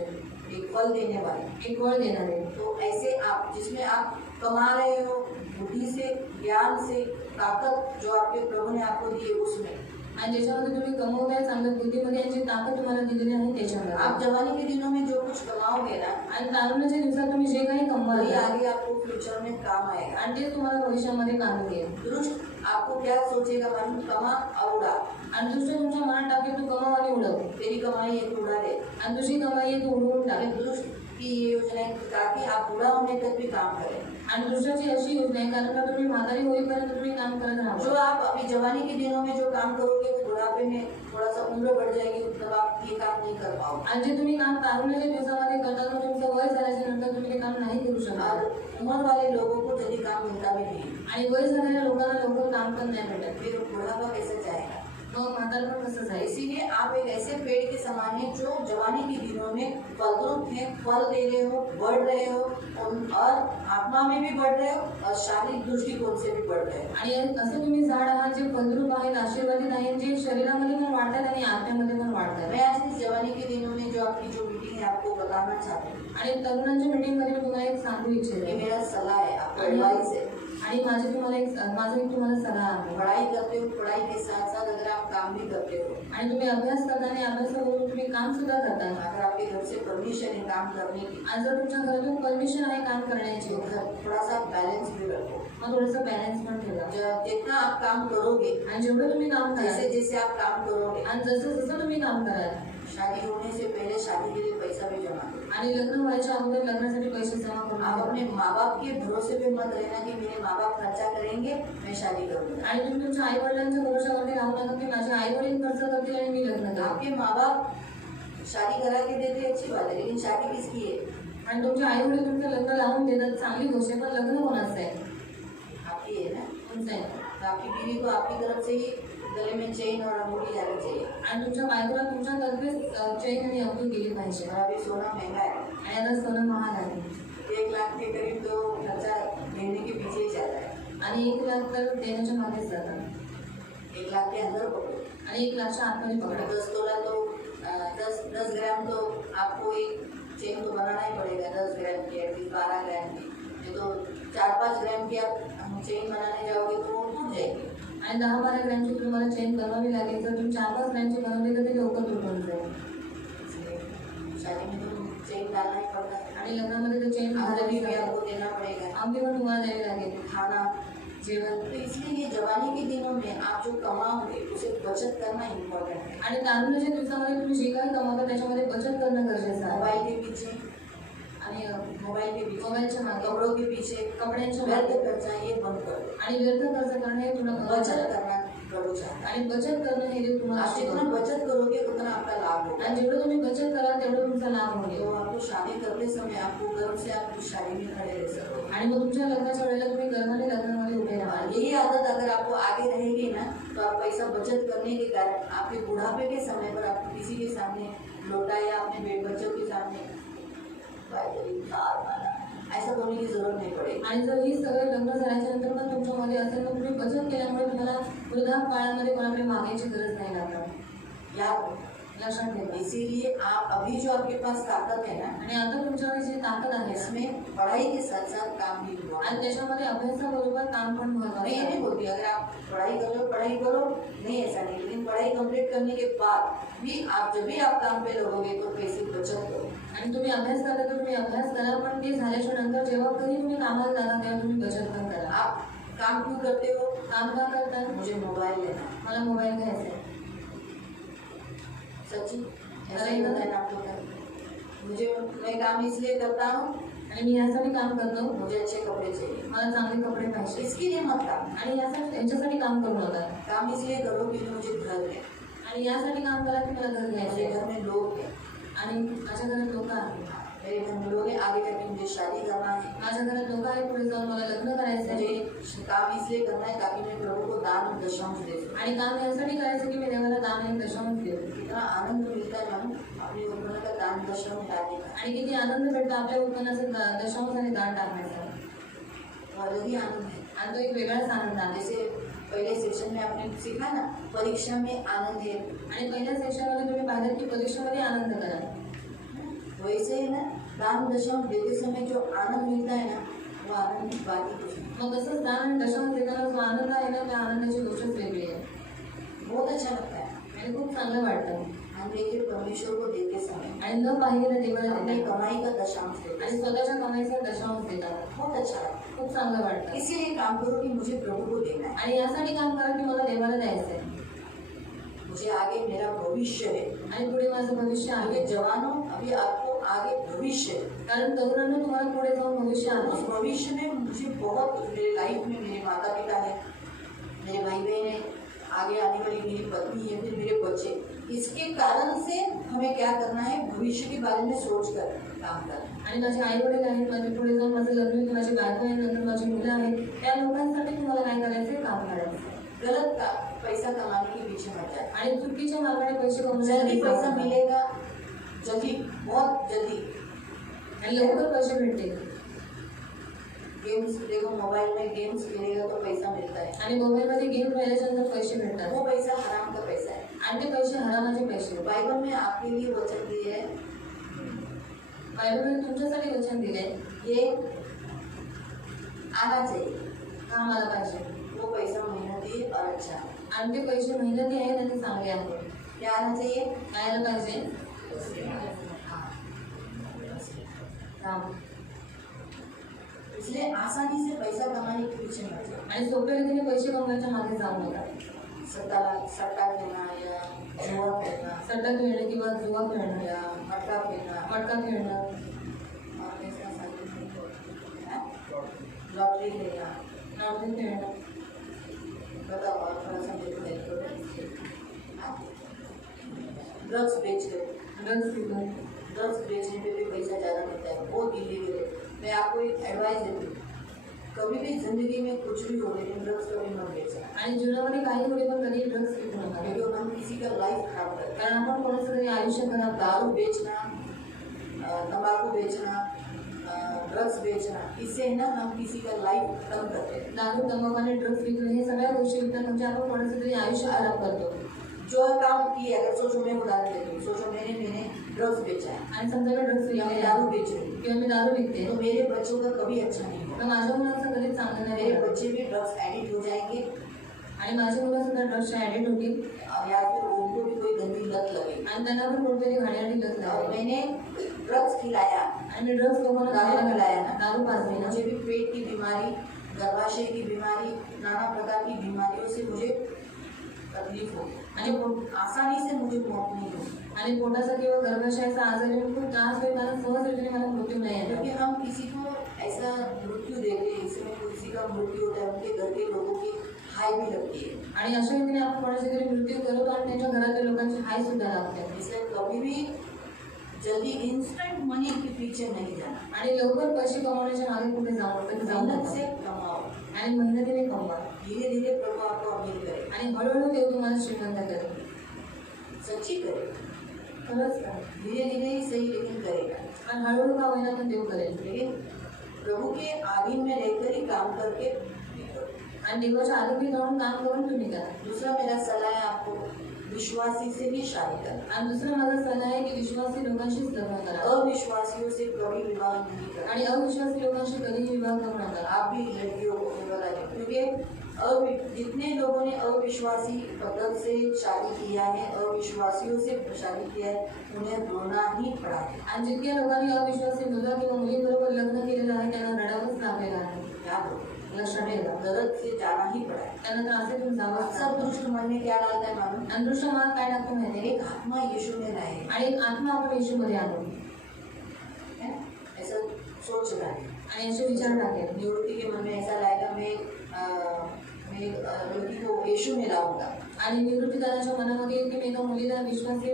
एक फल देने वाले. एक फळ देणारे. तो ऐसे आप जिसमें आप कमा रहे हो बुद्धि से, ज्ञान से, ताकत जो आपके प्रभु ने आपको दी है उसमें. आणि ज्याच्यामध्ये तुम्ही कमवताय चांगल्या बुद्धीमध्ये आणि जी ताकद तुम्हाला दिलेली आहे त्याच्यामध्ये. आप जवानी के दिनों में जो कुछ कमाओगे ना, आणि तारुण्याच्या दिवसात तुम्ही जे काही कमवाल वही आगे आपको फ्यूचर में काम आएगा. आणि ते तुम्हाला भविष्यामध्ये काम येईल. दुष्ट आपको क्या सोचेगा? मालूम? कमा और उड़ा. आणि दुसरं तुमच्या मनात टाकेल तू कमाव आणि उडव. तेरी कमाई है तू उड़ा दे. आणि तुझी कमाई आहे तू उडवून टाक. लेकिन दुष्ट की ये योजना है ताकि आप बूढ़ा होने तक भी काम करें. आणि दुसऱ्याची अशी योजना आहे कारण का तुम्ही म्हातारी होईपर्यंत तुम्ही काम करत जो राहा. आप अभी जवानी के दिनों में जो काम करोगे वो बुढ़ापे में थोड़ा सा उम्र बढ़ जाएगी तब आप ये काम नहीं कर पाओगे. आणि जे तुम्ही काम तारुण्याच्या दिवसामध्ये करता मग तुमचं वय झाल्याच्या नंतर तुम्ही ते काम नाही करू शकणार. और उम्र वाले लोगों को जल्दी काम मिलता भी नहीं. आणि वय झालेल्या लोकांना लवकर काम पण नाही भेटत. फिर बुढ़ापा कैसे जाएगा? मग म्हातारपण कसं जाईल? इसीलिए आप एक ऐसे पेड़ के समान हैं जो जवानी के दिनों में फलद्रुप हैं, फल दे रहे हो, बढ़ रहे हो और आत्मा में भी बढ़ रहे हो और शारीरिक दृष्टिकोण से भी बढ़ रहे हो. आणि असे तुम्ही झाड आहात जे फलद्रूप आहेत, आशीर्वादित आहेत, जे शरीरामध्ये पण वाढतात आणि आत्म्यामध्ये पण वाढतात. मैं आज इस जवानी के दिनों में जो आपकी जो मीटिंग है आपको बताना चाहती हूँ. आणि तरुणांच्या मीटिंगमध्ये मी तुम्हाला एक सांगू ये इच्छिते. मेरा सलाह है, आपको एडवाइस है. आणि माझा एक तुम्हाला सलाह आहे. पढ़ाई करते हो, पढ़ाई के साथ साथ अगर आप काम भी करते हो, आणि तुम्ही अभ्यास करता आणि अभ्यासाबरोबर तुम्ही काम सुद्धा करता. अगर आपके घर से परमिशन है काम करने की, आणि जर तुमच्या घरातून परमिशन आहे काम करण्याची तो घर थोड़ा सा बैलेंस भी रखो. मग थोडंसं बॅलन्स पण ठेवा. जितना आप काम करोगे, आणि जेवढं तुम्ही काम जैसे कराल जैसे आप काम करोगे, आणि जसं जसं तुम्ही काम कराल शादी होने से पहले शादी के लिए पैसा भी जमा करो. आणि लग्न व्हायच्या अगोदर लग्नासाठी पैसे जमा आप करून अपने माँ बाप के भरोसे पे मत रहना कि मेरे माँ बाप खर्चा करेंगे मैं शादी करूँगा. आणि तुम्ही तुमच्या आई वडिलांच्या भरोशावरती राहू नका की माझे आई वडील खर्च करतील आणि मी लग्न करेन. आपके माँ बाप शादी करा के देते अच्छी बात है, लेकिन शादी किसकी है? आणि तुमचे आई वडील तुमचं लग्न लावून देतात चांगली गोष्ट आहे, पण लग्न कोणाचं आहे? आपकी है ना. तुमचं आहे. तो आपकी बीवी को आपकी तरफ से ही गले में चेन और अंगूठी जानी चाहिए. आणि तुमच्या बायकोला तुमच्यातर्फे चैन आणि अंगठी दिली पाहिजे. और अभी सोना महंगा है. आणि आता सोनं महाग आहे. 1 लाख के करीब तो खर्चा देने के पीछे ही चल रहा है. आणि 1 लाख तर देण्याच्या मागेच जातात. 1 लाख के अंदर पकड़ो. आणि 1 लाखच्या आतमध्ये पकडा. 10 तोला तो 10 ग्राम तो आपको एक चेन तो बनाना ही पड़ेगा. 10 ग्राम की, एटलीस्ट 12 ग्राम की. नहीं तो 4-5 ग्राम की आप चेन बनाने जाओगे तो वो टूट जाएगी. आणि 10-12 ग्रॅमची तुम्हाला चेन बनवावी लागेल. जर तुम्ही 4-5 ग्रॅमची बनवली तर ते लवकर तुटून जाईल. शादी में तो चेन डालना ही पड़ता है. आणि लग्नामध्ये ते चेन अंगूठी भी घालावी आपको देना पड़ेगा. अंगठी पण तुम्हाला द्यावी लागेल. खाना, जेवण. तो इसलिए ये जवानी के दिनों में आप जो कमाओगे उसे बचत करना इम्पोर्टेंट है. आणि तारुण्याच्या दिवसामध्ये तुम्ही जे काही कमावता त्याच्यामध्ये बचत करणं गरजेचं आहे. मोबाइल के पीछे आणि मोबाइल के पीछे, मोबाईलच्या मागे, कपड़ों के पीछे कपड्यांच्या व्यर्थ मागे खर्चा ये बंद करो. आणि व्यर्थ खर्च करणं हे थोडं बचत करना प्रभु चाहता है। आणि बचत करणं हे देव तुम्हाला आप जितना शिकवतो. बचत करोगे उतना आपका लाभ होगा। आणि जेवढं तुम्ही बचत कराल तेवढं तुमचा लाभ होईल. तो आपको शादी करते समय आपको गर्व से आप उस शादी में खड़े रह सको। आणि मग तुमच्या लग्नाच्या वेळेला तुम्ही गर्वाने लग्नामध्ये उभे राहाल. यही आदत अगर आपको आगे रहेगी ना तो आप पैसा बचत करने के कारण आपके बुढ़ापे के समय पर आप किसी के सामने लोटा या अपने बेट बच्चों के सामने ऐसा बोलने की जरूरत नहीं पड़ेगी। आणि जर ही सगळं लग्न झाल्याच्या नंतर पण तुमच्यामध्ये असेल तर तुम्ही बचत केल्यामुळे तुम्हाला वृद्धापकाळामध्ये कोणाकडे मागायची गरज नाही लागणार. याद लक्षात ठेवा. इसीलिए आप अभी जो आपके पास ताकत है ना आणि आता तुमच्याकडे जी ताकद आहे इसमें पढ़ाई के साथ साथ काम भी हुआ। आणि त्याच्यामध्ये अभ्यासाबरोबर काम पण महत्वाचं मैं ये नहीं आहे. बोलती अगर आप पढ़ाई करो नहीं ऐसा नहीं, लेकिन पढ़ाई कंप्लीट करने के बाद भी आप जब भी आप काम पे लगोगे तो पैसे बचत करो। आणि तुम्ही अभ्यास करता तर तुम्ही अभ्यास करा, पण ते झाल्याच्या नंतर जेव्हा कधी तुम्ही कामाला जाता तेव्हा तुम्ही बचत पण करा. आप काम क्यों करते हो? काम का करता? मुझे मोबाइल लेना है। मला मोबाईल घ्यायचा आहे. सच्ची ऐसा ही होता है ना आप लोग का? मुझे मैं काम इसलिए करता हूँ आणि मी यासाठी काम करतो, मुझे अच्छे कपड़े चाहिए, मला चांगले कपडे पाहिजे. इसके लिए मत काम। आणि यांच्यासाठी काम करू नका. काम इसलिए करो क्योंकि मुझे घर है, आणि यासाठी काम करा की मला घर घ्यायचं मेरे आहे. घर में लोग हैं, आणि माझ्या घरात लोक आहेत. मेरे घर में लोग हैं, आगे जाके मुझे शादी करना है। माझ्या घरात लोक आहेत, पुढे जाऊन मला लग्न करायचं आहे. मुझे काम इसलिए करना है ताकि मैं प्रभु को दान और दशांश दे सकूं। आणि काम यासाठी करायचं की मी देवाला दान आणि दशांश देऊ. कितना आनंद मिलता है मालूम अपने उत्पन्न का दान दशांश डालने का, आणि किती आनंद भेटतो आपल्या उत्पन्नाचं दशांश आणि दान टाकण्याचा. वो अलग ही आनंद है। आणि तो एक वेगळाच आनंद आहे. जैसे पहले सेक्शन में आपने सीखा ना परीक्षा में आनंद है, आणि पहिल्या सेक्शनमध्ये तुम्ही पाहिलं की परीक्षेमध्ये आनंद करा. वैसे ही ना दान दशांश देते समय जो आनंद मिलता है ना वो आनंद बाकी कुछ नहीं। मग तसंच दान आणि दशांश देताना जो आनंद आहे ना त्या आनंदाची गोष्टच वेगळी आहे. बहुत अच्छा लगता है आणि खूप चांगलं वाटतं. हम लेके परमेश्वर को देते समय आणि न पाहिलेलं देवाला अपनी देतात कमाई का दशांश देते आणि स्वतःच्या कमाईचा दशांश देतात. बहुत अच्छा लगता है। खूप चांगलं वाटतं. इसीलिए काम करो कि मुझे प्रभु को देना है, आणि यासाठी काम करा की मला देवाला द्यायचं आहे. मुझे आगे मेरा भविष्य है। आणि पुढे माझं भविष्य आहे. आगे जवानों अभी आपको आगे भविष्य है, कारण तरुणांना तुम्हाला पुढे जाऊन भविष्य उस आहे. भविष्य में मुझे बहुत मेरे लाइफ में मेरे माता पिता है, मेरे भाई बहन है, आगे आने वाली मेरी पत्नी है, फिर मेरे बच्चे। इसके कारण से हमें क्या करना है, भविष्य के बारे में सोच कर काम करना। आणि माझे आई वडील आहेत, माझे पुढे जाऊन माझं लग्न होतं, माझी बायको आहे, नंतर माझी मुलं आहेत. त्या लोकांसाठी तुम्हाला काय करायचं काम करायचं. गलत का पैसा कमाने के पीछे मत जाए। आणि चुकीच्या मार्गाने पैसे जल्दी कमवण्यासाठी पैसा मिलेगा, जल्दी बहुत जल्दी। आणि लवकर पैसे भेटतील. गेम्स देखो, मोबाइल में गेम्स खेलेगा तो पैसा मिलता है, आणि मोबाईलमध्ये गेम खेळल्याच्या नंतर पैसे भेटतात. वो पैसा हराम का पैसा है। आणि ते पैसे हरामाचे पैसे. बाइबल में आपके लिए वचन दिए है, बायबलने तुमच्यासाठी वचन दिले ये आना चाहिए, का आम्हाला पाहिजे. वो पैसा मेहनती और अच्छा है। आणि ते पैसे मेहनती आहेत आणि चांगले आहेत. क्या आना चाहिए? यायला पाहिजे काम. इसलिए आसानी से पैसा कमाने के पीछे मत जाओ। आणि सोप्या रीतीने पैसे कमवायच्या मागे जाऊ नका. सट्टा खेलना या जुआ खेलना सट्टा खेळणं किंवा जुवा खेळणं, या मटका खेलना मटका खेळणं, और ऐसा लॉटरी खेलना, लॉटरी खेळणं, बताओ और थोड़ा सा मेरे को हेल्प करो। ड्रग्स बेच रहे, ड्रग्स पिणं, ड्रग्स बेचने पे भी पैसा ज़्यादा मिलता है, बहुत इलीगल है। मैं आपको एक एडवाइस देती हूँ, कभी भी जिंदगी में कुछ भी हो लेकिन ड्रग्स कभी मत बेचना, आणि जीवनामध्ये काही होते पण कधी ड्रग्स पिऊ नका. क्योंकि हम किसी का लाइफ खराब करते हैं। कारण आपण कोणाचं तरी आयुष्य खराब दारू करतो. बेचना, तंबाकू बेचना, ड्रग्स बेचना, इससे ना हम किसी का लाइफ खत्म करते हैं। दारू, तंबाखू आणि ड्रग्स विकणं हे सगळ्या गोष्टी विकतात म्हणजे आपण कोणाचं तरी आयुष्य खराब करतो. जो काम किया, अगर सोचो मैं उदाहरण देती हूँ, सोचो मैंने ड्रग्स बेचा है आणि समजा मी ड्रग्स या मैं विकते दारू बेच रही हूँ, किंवा मी दारू विकते तो मेरे बच्चों का कभी अच्छा नहीं होगा। तर माझ्या मुलाचं कधीच चांगलं नाही मेरे होणार. बच्चे भी ड्रग्स एडिक्ट हो जाएंगे आणि माझी मुलं सुद्धा ड्रग्सच्या ॲडिक्ट होतील या फिर उनको भी कोई गंदी लत लगेगी। आणि त्यांना पण कोणतरी घाणेरडी लत और लागेल. मैंने ड्रग्स खिलाया, आणि मी ड्रग्स लोकांना दारू खिलाया ना, दारू पाजली ना, मुझे भी पेट की बीमारी, गर्भाशय की बीमारी, नाना प्रकार की बीमारियों से मुझे तकलीफ हो, आणि आसानी से मुझे मौत नहीं हो, आणि पोटाचा किंवा गर्भाशयाचा आजारी खूप त्रास होईल. मला सहजरीतीने मला मृत्यू नाही येणार. क्योंकि हम किसी को ऐसा मृत्यू देते हैं, इसमें किसी का मृत्यू होता है, उनके घर के लोगों की हाय भी लगती है। आणि अशा रीतीने आपण कोणाचा तरी मृत्यू करतो आणि त्यांच्या घरातल्या लोकांची हाय सुद्धा लागते. इसलिए कभी भी जल्दी इंस्टेंट मनी के पीछे नहीं जाना, आणि लवकर पैसे कमवण्याच्या मागे कुठे जाऊ मेहनत से नका कमाओ, आणि मेहनतीने कमवा धीरे धीरे प्रभु आपको अमीर करेगा, आणि हळूहळू देव तुम्हाला श्रीमंत करेल. सच्ची करेगा, खरंच का? धीरे धीरे ही सही लेकिन करेगा. आणि हळूहळू का होईना पण देव करेल. लेकिन प्रभु के आधीन में रहकर ही काम करके करो. आणि देवाच्या आधीन जाऊन काम करून तुम्ही करा. दूसरा मेरा सलाह है आपको, विश्वासी से ही शादी करना. आणि दुसरा माझा सल्ला आहे की विश्वासी लोकांशीच लग्न करा अविश्वासियों से कभी विवाह नहीं करना. आणि अविश्वासी लोकांशी कधीही विवाह करू नका. आप भी लड़कियों को केवल आगे, क्योंकि जितने लोगों ने अविश्वासी पद्धत से शादी किया है, अविश्वासियों से शादी किया है, उन्हें रोना ही पड़ा है. आणि जितक्या लोकांनी अविश्वासी मुलगा किंवा मुलीबरोबर लग्न केलेलं आहे त्यांना रडावंच लागलेलं आहे. याद हो, लक्षात ठेवा. गलत से जाना ही पड़ा है. त्यांना त्रासेतून जावं अक्सर दुष्ट मन में क्या डालता है मालूम? आणि दुसरा मार्ग काय टाकतो माहिती आहे? एक आत्मा यीशु में रहे, आणि एक आत्मा आपण येशूमध्ये आणू है? ऐसा सोच रहा है. आणि याचे विचार टाकेल. निवृत्ति के मन में ऐसा लाएगा, मैं लड़की को यीशु में लाऊंगा. आणि निवृत्तीदाराच्या मनामध्ये येईल की मी एका मुलीला विश्वासी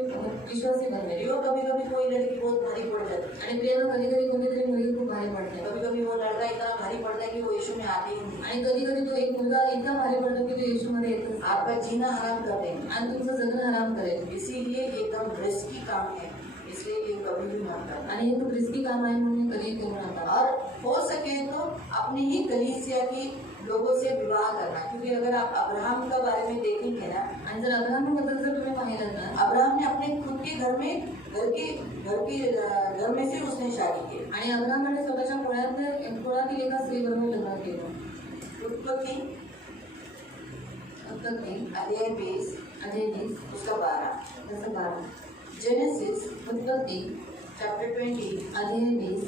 बनवेल. यो कभी कभी कोई लड़की बहुत भारी पड़ जाती है, आणि प्रेम कधी कधी कोणीतरी मुलगी खूप भारी पडते. कभी कभी वो लड़का इतना भारी पड़ता है कि वो यीशु में आते ही नहीं. आणि कधी कधी तो एक मुलगा इतका भारी पडतो की तो येशूमध्ये येतो आपका जीना हराम कर देंगे. आणि तुमचं जगणं आराम करेल. इसीलिए एकदम रिस्की काम है, इसलिए ये कभी भी मत करना. आणि हे खूप रिस्की काम आहे म्हणून हे कधीही करू नका. और हो सके तो अपनी ही कलीसिया की लोगों से विवाह करना, क्योंकि अगर आप अब्राहम का बारे में देखेंगे ना, आणि जर अब्राहमबद्दल जर तुम्ही पाहिलं ना, अब्राहम ने अपने खुद के घर में से उसने शादी की. आणि अब्राहमाने स्वतःच्या कुळातील एका स्त्रीबरोबर लग्न केलं. उत्पत्ति अध्याय 20 उसका 12. जेनेसिस उत्पत्ती चैप्टर 20 अध्याय 20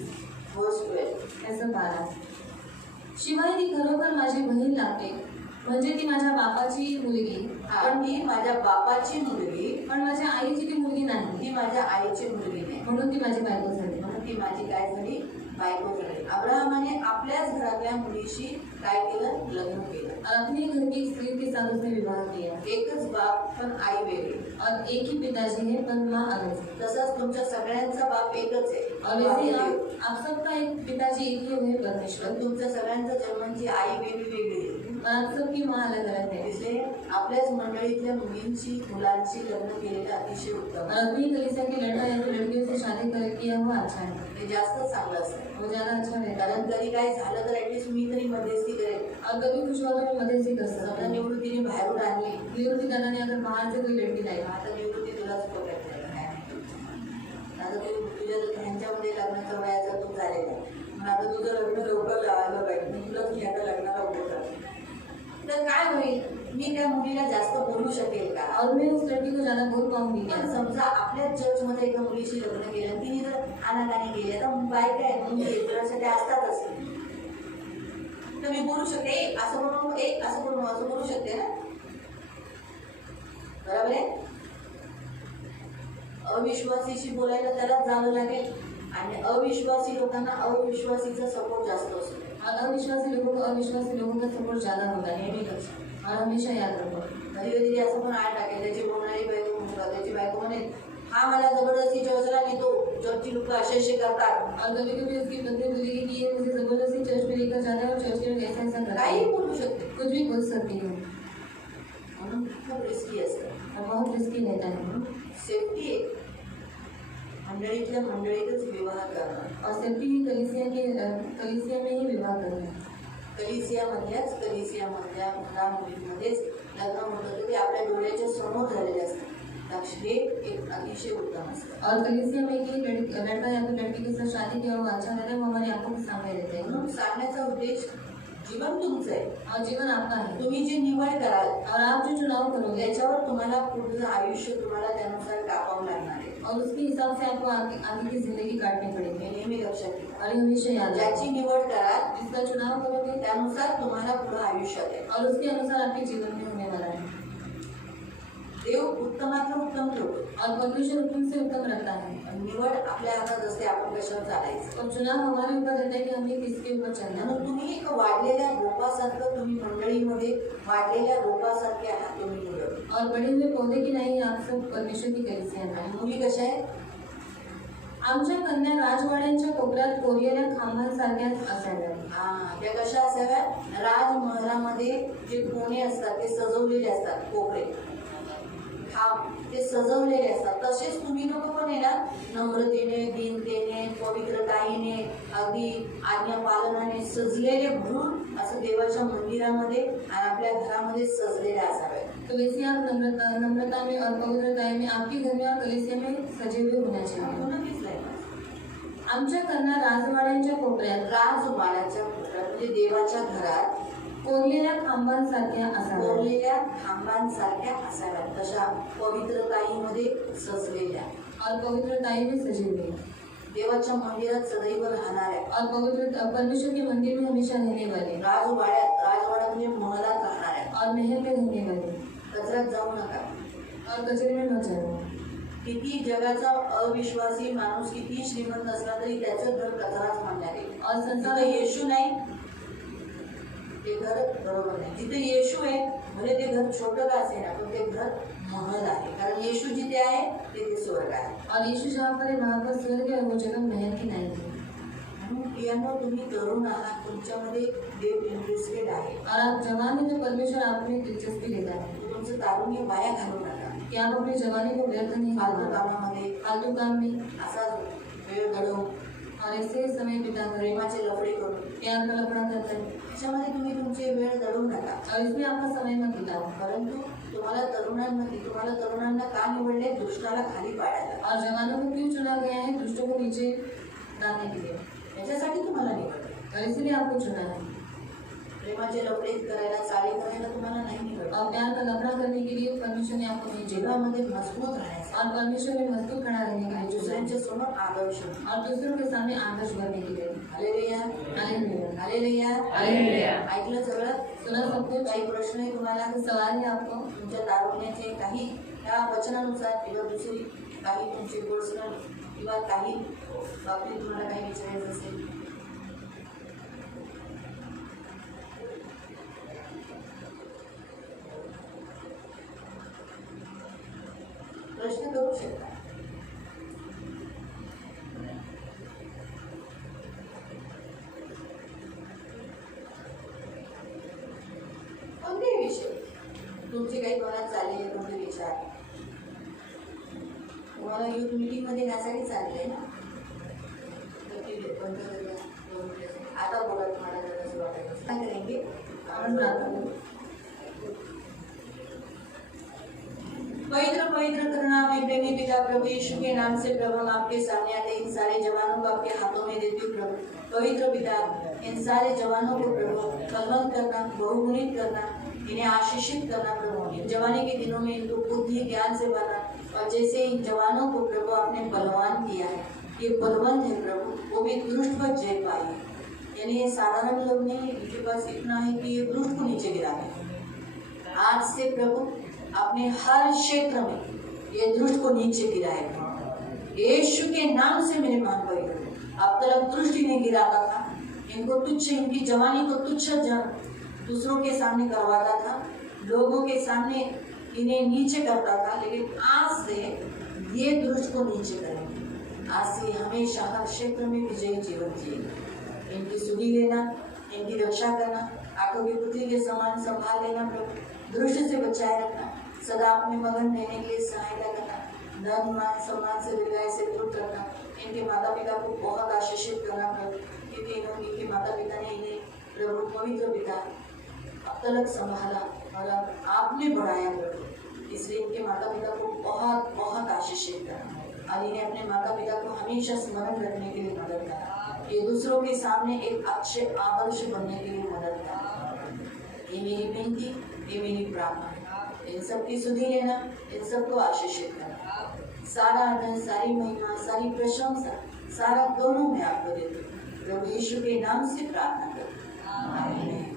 वर्स 12. त्याचं 12. शिवाय ती खरोखर माझी बहीण लागते, म्हणजे ती माझ्या बापाची मुलगी, पण ती माझ्या बापाची मुलगी, पण माझ्या आईची ती मुलगी नाही, ती माझ्या आईची मुलगी नाही, म्हणून ती माझी बायको झाली. म्हणून ती माझी काय झाली? बायको झाली. अब्राहमाने आपल्याच घरातल्या मुलीशी काय केलं? लग्न केलं. और अपने घर की एक स्त्री के साथ उसने विवाह किया. एकच बाप पण आई वेगळी. और एक ही पिताजी है पण माँ अलग. तसंच तुमच्या सगळ्यांचा बाप एकच आहे, और वैसे आप सबका एक पिताजी एक ही है परमेश्वर, पण तुमच्या सगळ्यांच्या जन्मांची आई वेगळी आहे. और आप सबकी माँ अलग अलग है. इसलिए आपल्याच मंडळीतल्या मुलांची लग्न केलेलं अतिशय उत्तम. और अपनी कलीसिया के लड़का या तो लड़कियों से शादी किया हुआ अच्छा है, ते जास्त चांगलं असतं. वो ज्यादा अच्छा रहता है. कारण कधी काय झालं तर ऍटलीस्ट मी तरी मध्यस्थी करेल. और कभी कुछ हुआ तो मैं मध्यस्थी कर सकता समजा हूँ. निवृत्तीने बाहेरून आणली, निवृत्तीदाराने अगर बाहर से कोई लड़की लाई, आता निवृत्ती तुलाच पकडते काय नाही. आता तू तुझ्या ह्यांच्यामध्ये लग्नाचा वयाचा तू झालेला, मग आता तुझं लग्न लवकर लावायला पाहिजे, तुलाच मी आता लग्नाला उभं करते. तर काय होईल? मी त्या मुलीला जास्त बोलू शकेल का? और मैं उस लड़की को ज्यादा बोल पाऊंगी क्या? पण समजा आपल्या चर्चमध्ये एका मुलीशी लग्न केलं, तिने जर आनाकानी केली, तर बायका आहे म्हणून लेकरासाठी असतातच, तर मी बोलू शकते असं म्हणून असं बोलू शकते ना, बरोबर आहे. अविश्वासीशी बोलायला त्यालाच जावं लागेल, आणि अविश्वासी लोकांना अविश्वासीचा सपोर्ट जास्त असतो. और अविश्वासी लोगों का सपोर्ट ज्यादा होता है, नेहमी लक्षात. और हमेशा याद रखो. कधी कधी असं पण आड टाकेल, त्याची बोलणारी बायको म्हणतात, त्याची बायको म्हणे हा मला जबरदस्ती चर्चला नेतो, चर्चची लोक असे करतात. और कभी कभी उसकी पत्नी बोलेगी कि ये मुझे जबरदस्ती चर्च में लेकर जाता है और चर्च में ऐसा ऐसा करता काही है, बोलू शकते, कुछ भी बोल सकती हूँ. म्हणून खूप रिस्की असतं. और बहुत रिस्की रहता है. सेफ्टी आहे मंडळीतल्या मंडळीतच विवाह करणं. और सेफ्टी ही कलीसिया में ही विवाह करना. कलिसियामधल्या मुला मुलींमध्येच लग्न होतं, तर ते आपल्या डोळ्याच्या समोर झालेले असतात. लक्ष हे एक अतिशय उत्तम असतं. और कलीसिया में कि लड़का या फिर लड़की के साथ शादी किया हुआ अच्छा रहता है, वो हमारी आंखों के सामने रहते हैं. म्हणून सांगण्याचा उद्देश, जीवन तुमचं आहे, और जीवन आपका है, तुम्ही जे निवड कराल और आप जो चुनाव करोगे त्याच्यावर तुम्हाला पुढचं आयुष्य तुम्हाला त्यानुसार कापावं लागणार आहे. और उसके हिसाब से आपको आगे की जिंदगी काटनी पड़ेगी. हे नेहमी लक्षात ठेवा. और ये हमेशा याद ज्याची रखो. निवड कराल जिसका चुनाव करोगे त्यानुसार तुम्हाला पुढं आयुष्यात आहे. और उसके अनुसार आपके जीवन में होने वाला है. देव उत्तमातलं उत्तम ठेवतो. और परमेश्वर उत्तम से उत्तम रखता है. निवड आपल्या हातात असते, आपण कशावर चालायचं. और चुनाव हमारे ऊपर रहता है कि हमें किसके ऊपर चलना है. म्हणून तुम्ही एक वाढलेल्या रोपासारखं, तुम्ही मंडळीमध्ये वाढलेल्या रोपासारखे आहात तुम्ही मुलं. और बड़े हुए पौधे की नाही आप सब परमेश्वर की कलिसिया आहे. मुली कशा आहेत? आमच्या कन्या राजवाड्यांच्या कोपऱ्यात कोरलेल्या खांबांसारख्याच असाव्यात. त्या कशा असाव्या? राजमहालामध्ये जे कोणे असतात ते सजवलेले असतात, कोपरे ते सजवलेले असतात. तसेच तुम्ही लोक पण आहे ना, नम्रतेने, दीनतेने, पवित्रताईने, अगदी आज्ञा पालनाने सजलेले म्हणून असं देवाच्या मंदिरामध्ये आणि आपल्या घरामध्ये सजलेले असावे. तो वैसे आप नम्रता में और पवित्रता में आपके घर में और कलिसिया में सजे हुए होना चाहिए. आमच्या कन्या राजवाड्यांच्या कोपऱ्यात, राजवाड्याच्या कोपऱ्यात म्हणजे देवाच्या घरात कोरलेल्या खांबांसारख्या असाव्यात. कोरलेल्या खांबांसारख्या असाव्यात. तशा पवित्रताईमध्ये सजलेल्या और पवित्रताई में सजे हुए. देवाच्या मंदिरात सदैव राहणाऱ्या और पवित्र परमेश्वर के मंदिर में हमेशा रहने वाले. राजवाड्यात म्हणजे महलात राहणाऱ्या और महल में रहने वाले. कचऱ्यात जाऊ नका. और कचरे में न जाओ. किती जगाचा अविश्वासी माणूस किती श्रीमंत असला तरी त्याचं घर कचराच मानण्यात येईल. और संसार जिथं येशू नाही ते घर बरोबर नाही. जिथे येशू आहे भले ते घर छोटं का असेना पण ते घर महल आहे. कारण येशू जिथे आहे तिथे स्वर्ग आहे. और यीशु जहाँ पर है वहाँ पर स्वर्ग है. वो जगह महल की नहीं है. म्हणून प्रियांनो, तुम्ही तरुण आहात, तुमच्यामध्ये देव इंटरेस्टेड आहे. और आप जवान में जो परमेश्वर आप में दिलचस्पी लेता है. तुमचं तारुण्य वाया घालू नका. कि आप अपनी जवानी को व्यर्थ नहीं फालतू करना. कामामध्ये फालतू काम में असा वेळ घडवून और ऐसे समय बिताकर प्रेमाचे लफडे करून प्यार का लफड़ा करता है. त्याच्यामध्ये तुम्ही तुमचे वेळ घडवू नका. और इसमें आपका समय मत बिताओ. परंतु तुम्हाला तरुणांना का निवडले? दुष्टाला खाली पाडायला. और जवानों को क्यों चुना गया है? दुष्टों को नीचे डालने के लिए. याच्यासाठी तुम्हाला निवडले. और इसीलिए आपको चुना है. प्रेमाचे लफडे करायला, चाळी करायला तुम्हाला नाही निवडले. और प्यार का लफड़ा करने के लिए परमेश्वर ने आपको नहीं चुना. जीवनामध्ये मजबूत राहायचं और परमेश्वर में मजबूत खड़ा रहने का जो दुसऱ्यांच्या समोर आदर्श. और दूसरों के सामने आदर्श बनने के लिए. Hallelujah, hallelujah, hallelujah, hallelujah. ऐकलं सगळं? सुना सब कुछ. काही प्रश्न आहे तुम्हाला? सवाल है आपको? तुमच्या तारुण्याचे काही या वचनानुसार किंवा दुसरी काही तुमचे पर्सनल किंवा काही बाबतीत तुम्हाला काही विचारायचं असेल? प्रश्न करू शकता. कोणतेही विषय तुमचे काही मनात चाललेले कोणते विचार तुम्हाला युथ मीटिंग मध्ये यासाठी चाललंय ना? बंद करूया. आता बोला, तुम्हाला जर असं वाटत काय करेंगे? आपण प्रार्थना करू. पवित्र पवित्र करुणामय प्रेमी पिता प्रभु यीशु के नाम से प्रभु हम आपके सामने आते इन सारे जवानों को आपके हाथों में देती हूँ प्रभु. पवित्र पिता, इन सारे जवानों को प्रभु बलवंत करना, बहुगुणित करना, इन्हें आशीषित करना प्रभु. इन जवानी के दिनों में इनको बुद्धि ज्ञान से भरना. और जैसे इन जवानों को प्रभु आपने बलवान किया है, ये बलवंत है प्रभु, वो भी दुष्ट पर जय पाए. यानी ये साधारण लोग नहीं, इनके पास इतना है कि ये दुष्ट को नीचे गिरा दे. आज से प्रभु अपने हर क्षेत्र में ये दुष्ट को नीचे गिराए. यीशु के नाम से मेरे मान पवित्र. अब तक दुष्ट ही नहीं गिराता था, इनको तुच्छ, इनकी जवानी को तुच्छ दूसरों के सामने करवाता था, लोगों के सामने इन्हें नीचे करता था. लेकिन आज से ये दुष्ट को नीचे करेंगे. आज से हमेशा हर क्षेत्र में विजयी जीवन जिएंगे. इनकी सुधी लेना, इनकी रक्षा करना, आंखों की पुतली के समान संभाल लेना प्रभु. दुष्ट से बचाए रखना, सदा अपने मगन रहने के लिए सहायता करना. धन मान सम्मान से दीर्घायु से दूर करना. इनके माता पिता को बहुत आशीषित करना प्रभु, क्योंकि इनके माता पिता ने इन्हें प्रभु पवित्र पिता अब तक संभाला और अब आपने बढ़ाया प्रभु. इसलिए इनके माता पिता को बहुत बहुत आशीषित करना और इन्हें अपने माता पिता को हमेशा स्मरण रखने के लिए मदद करना. ये दूसरों के सामने एक अच्छे आदर्श बनने के लिए मदद करना. ये मेरी विनती, ये मेरी प्रार्थना. इन सब की सुधि लेना, इन सबको आशीषित करना. सारा आनंद, सारी महिमा, सारी प्रशंसा, सारा दोनों मैं आपको देती हूँ. प्रभु यीशु के नाम से प्रार्थना करती हूँ. आमीन.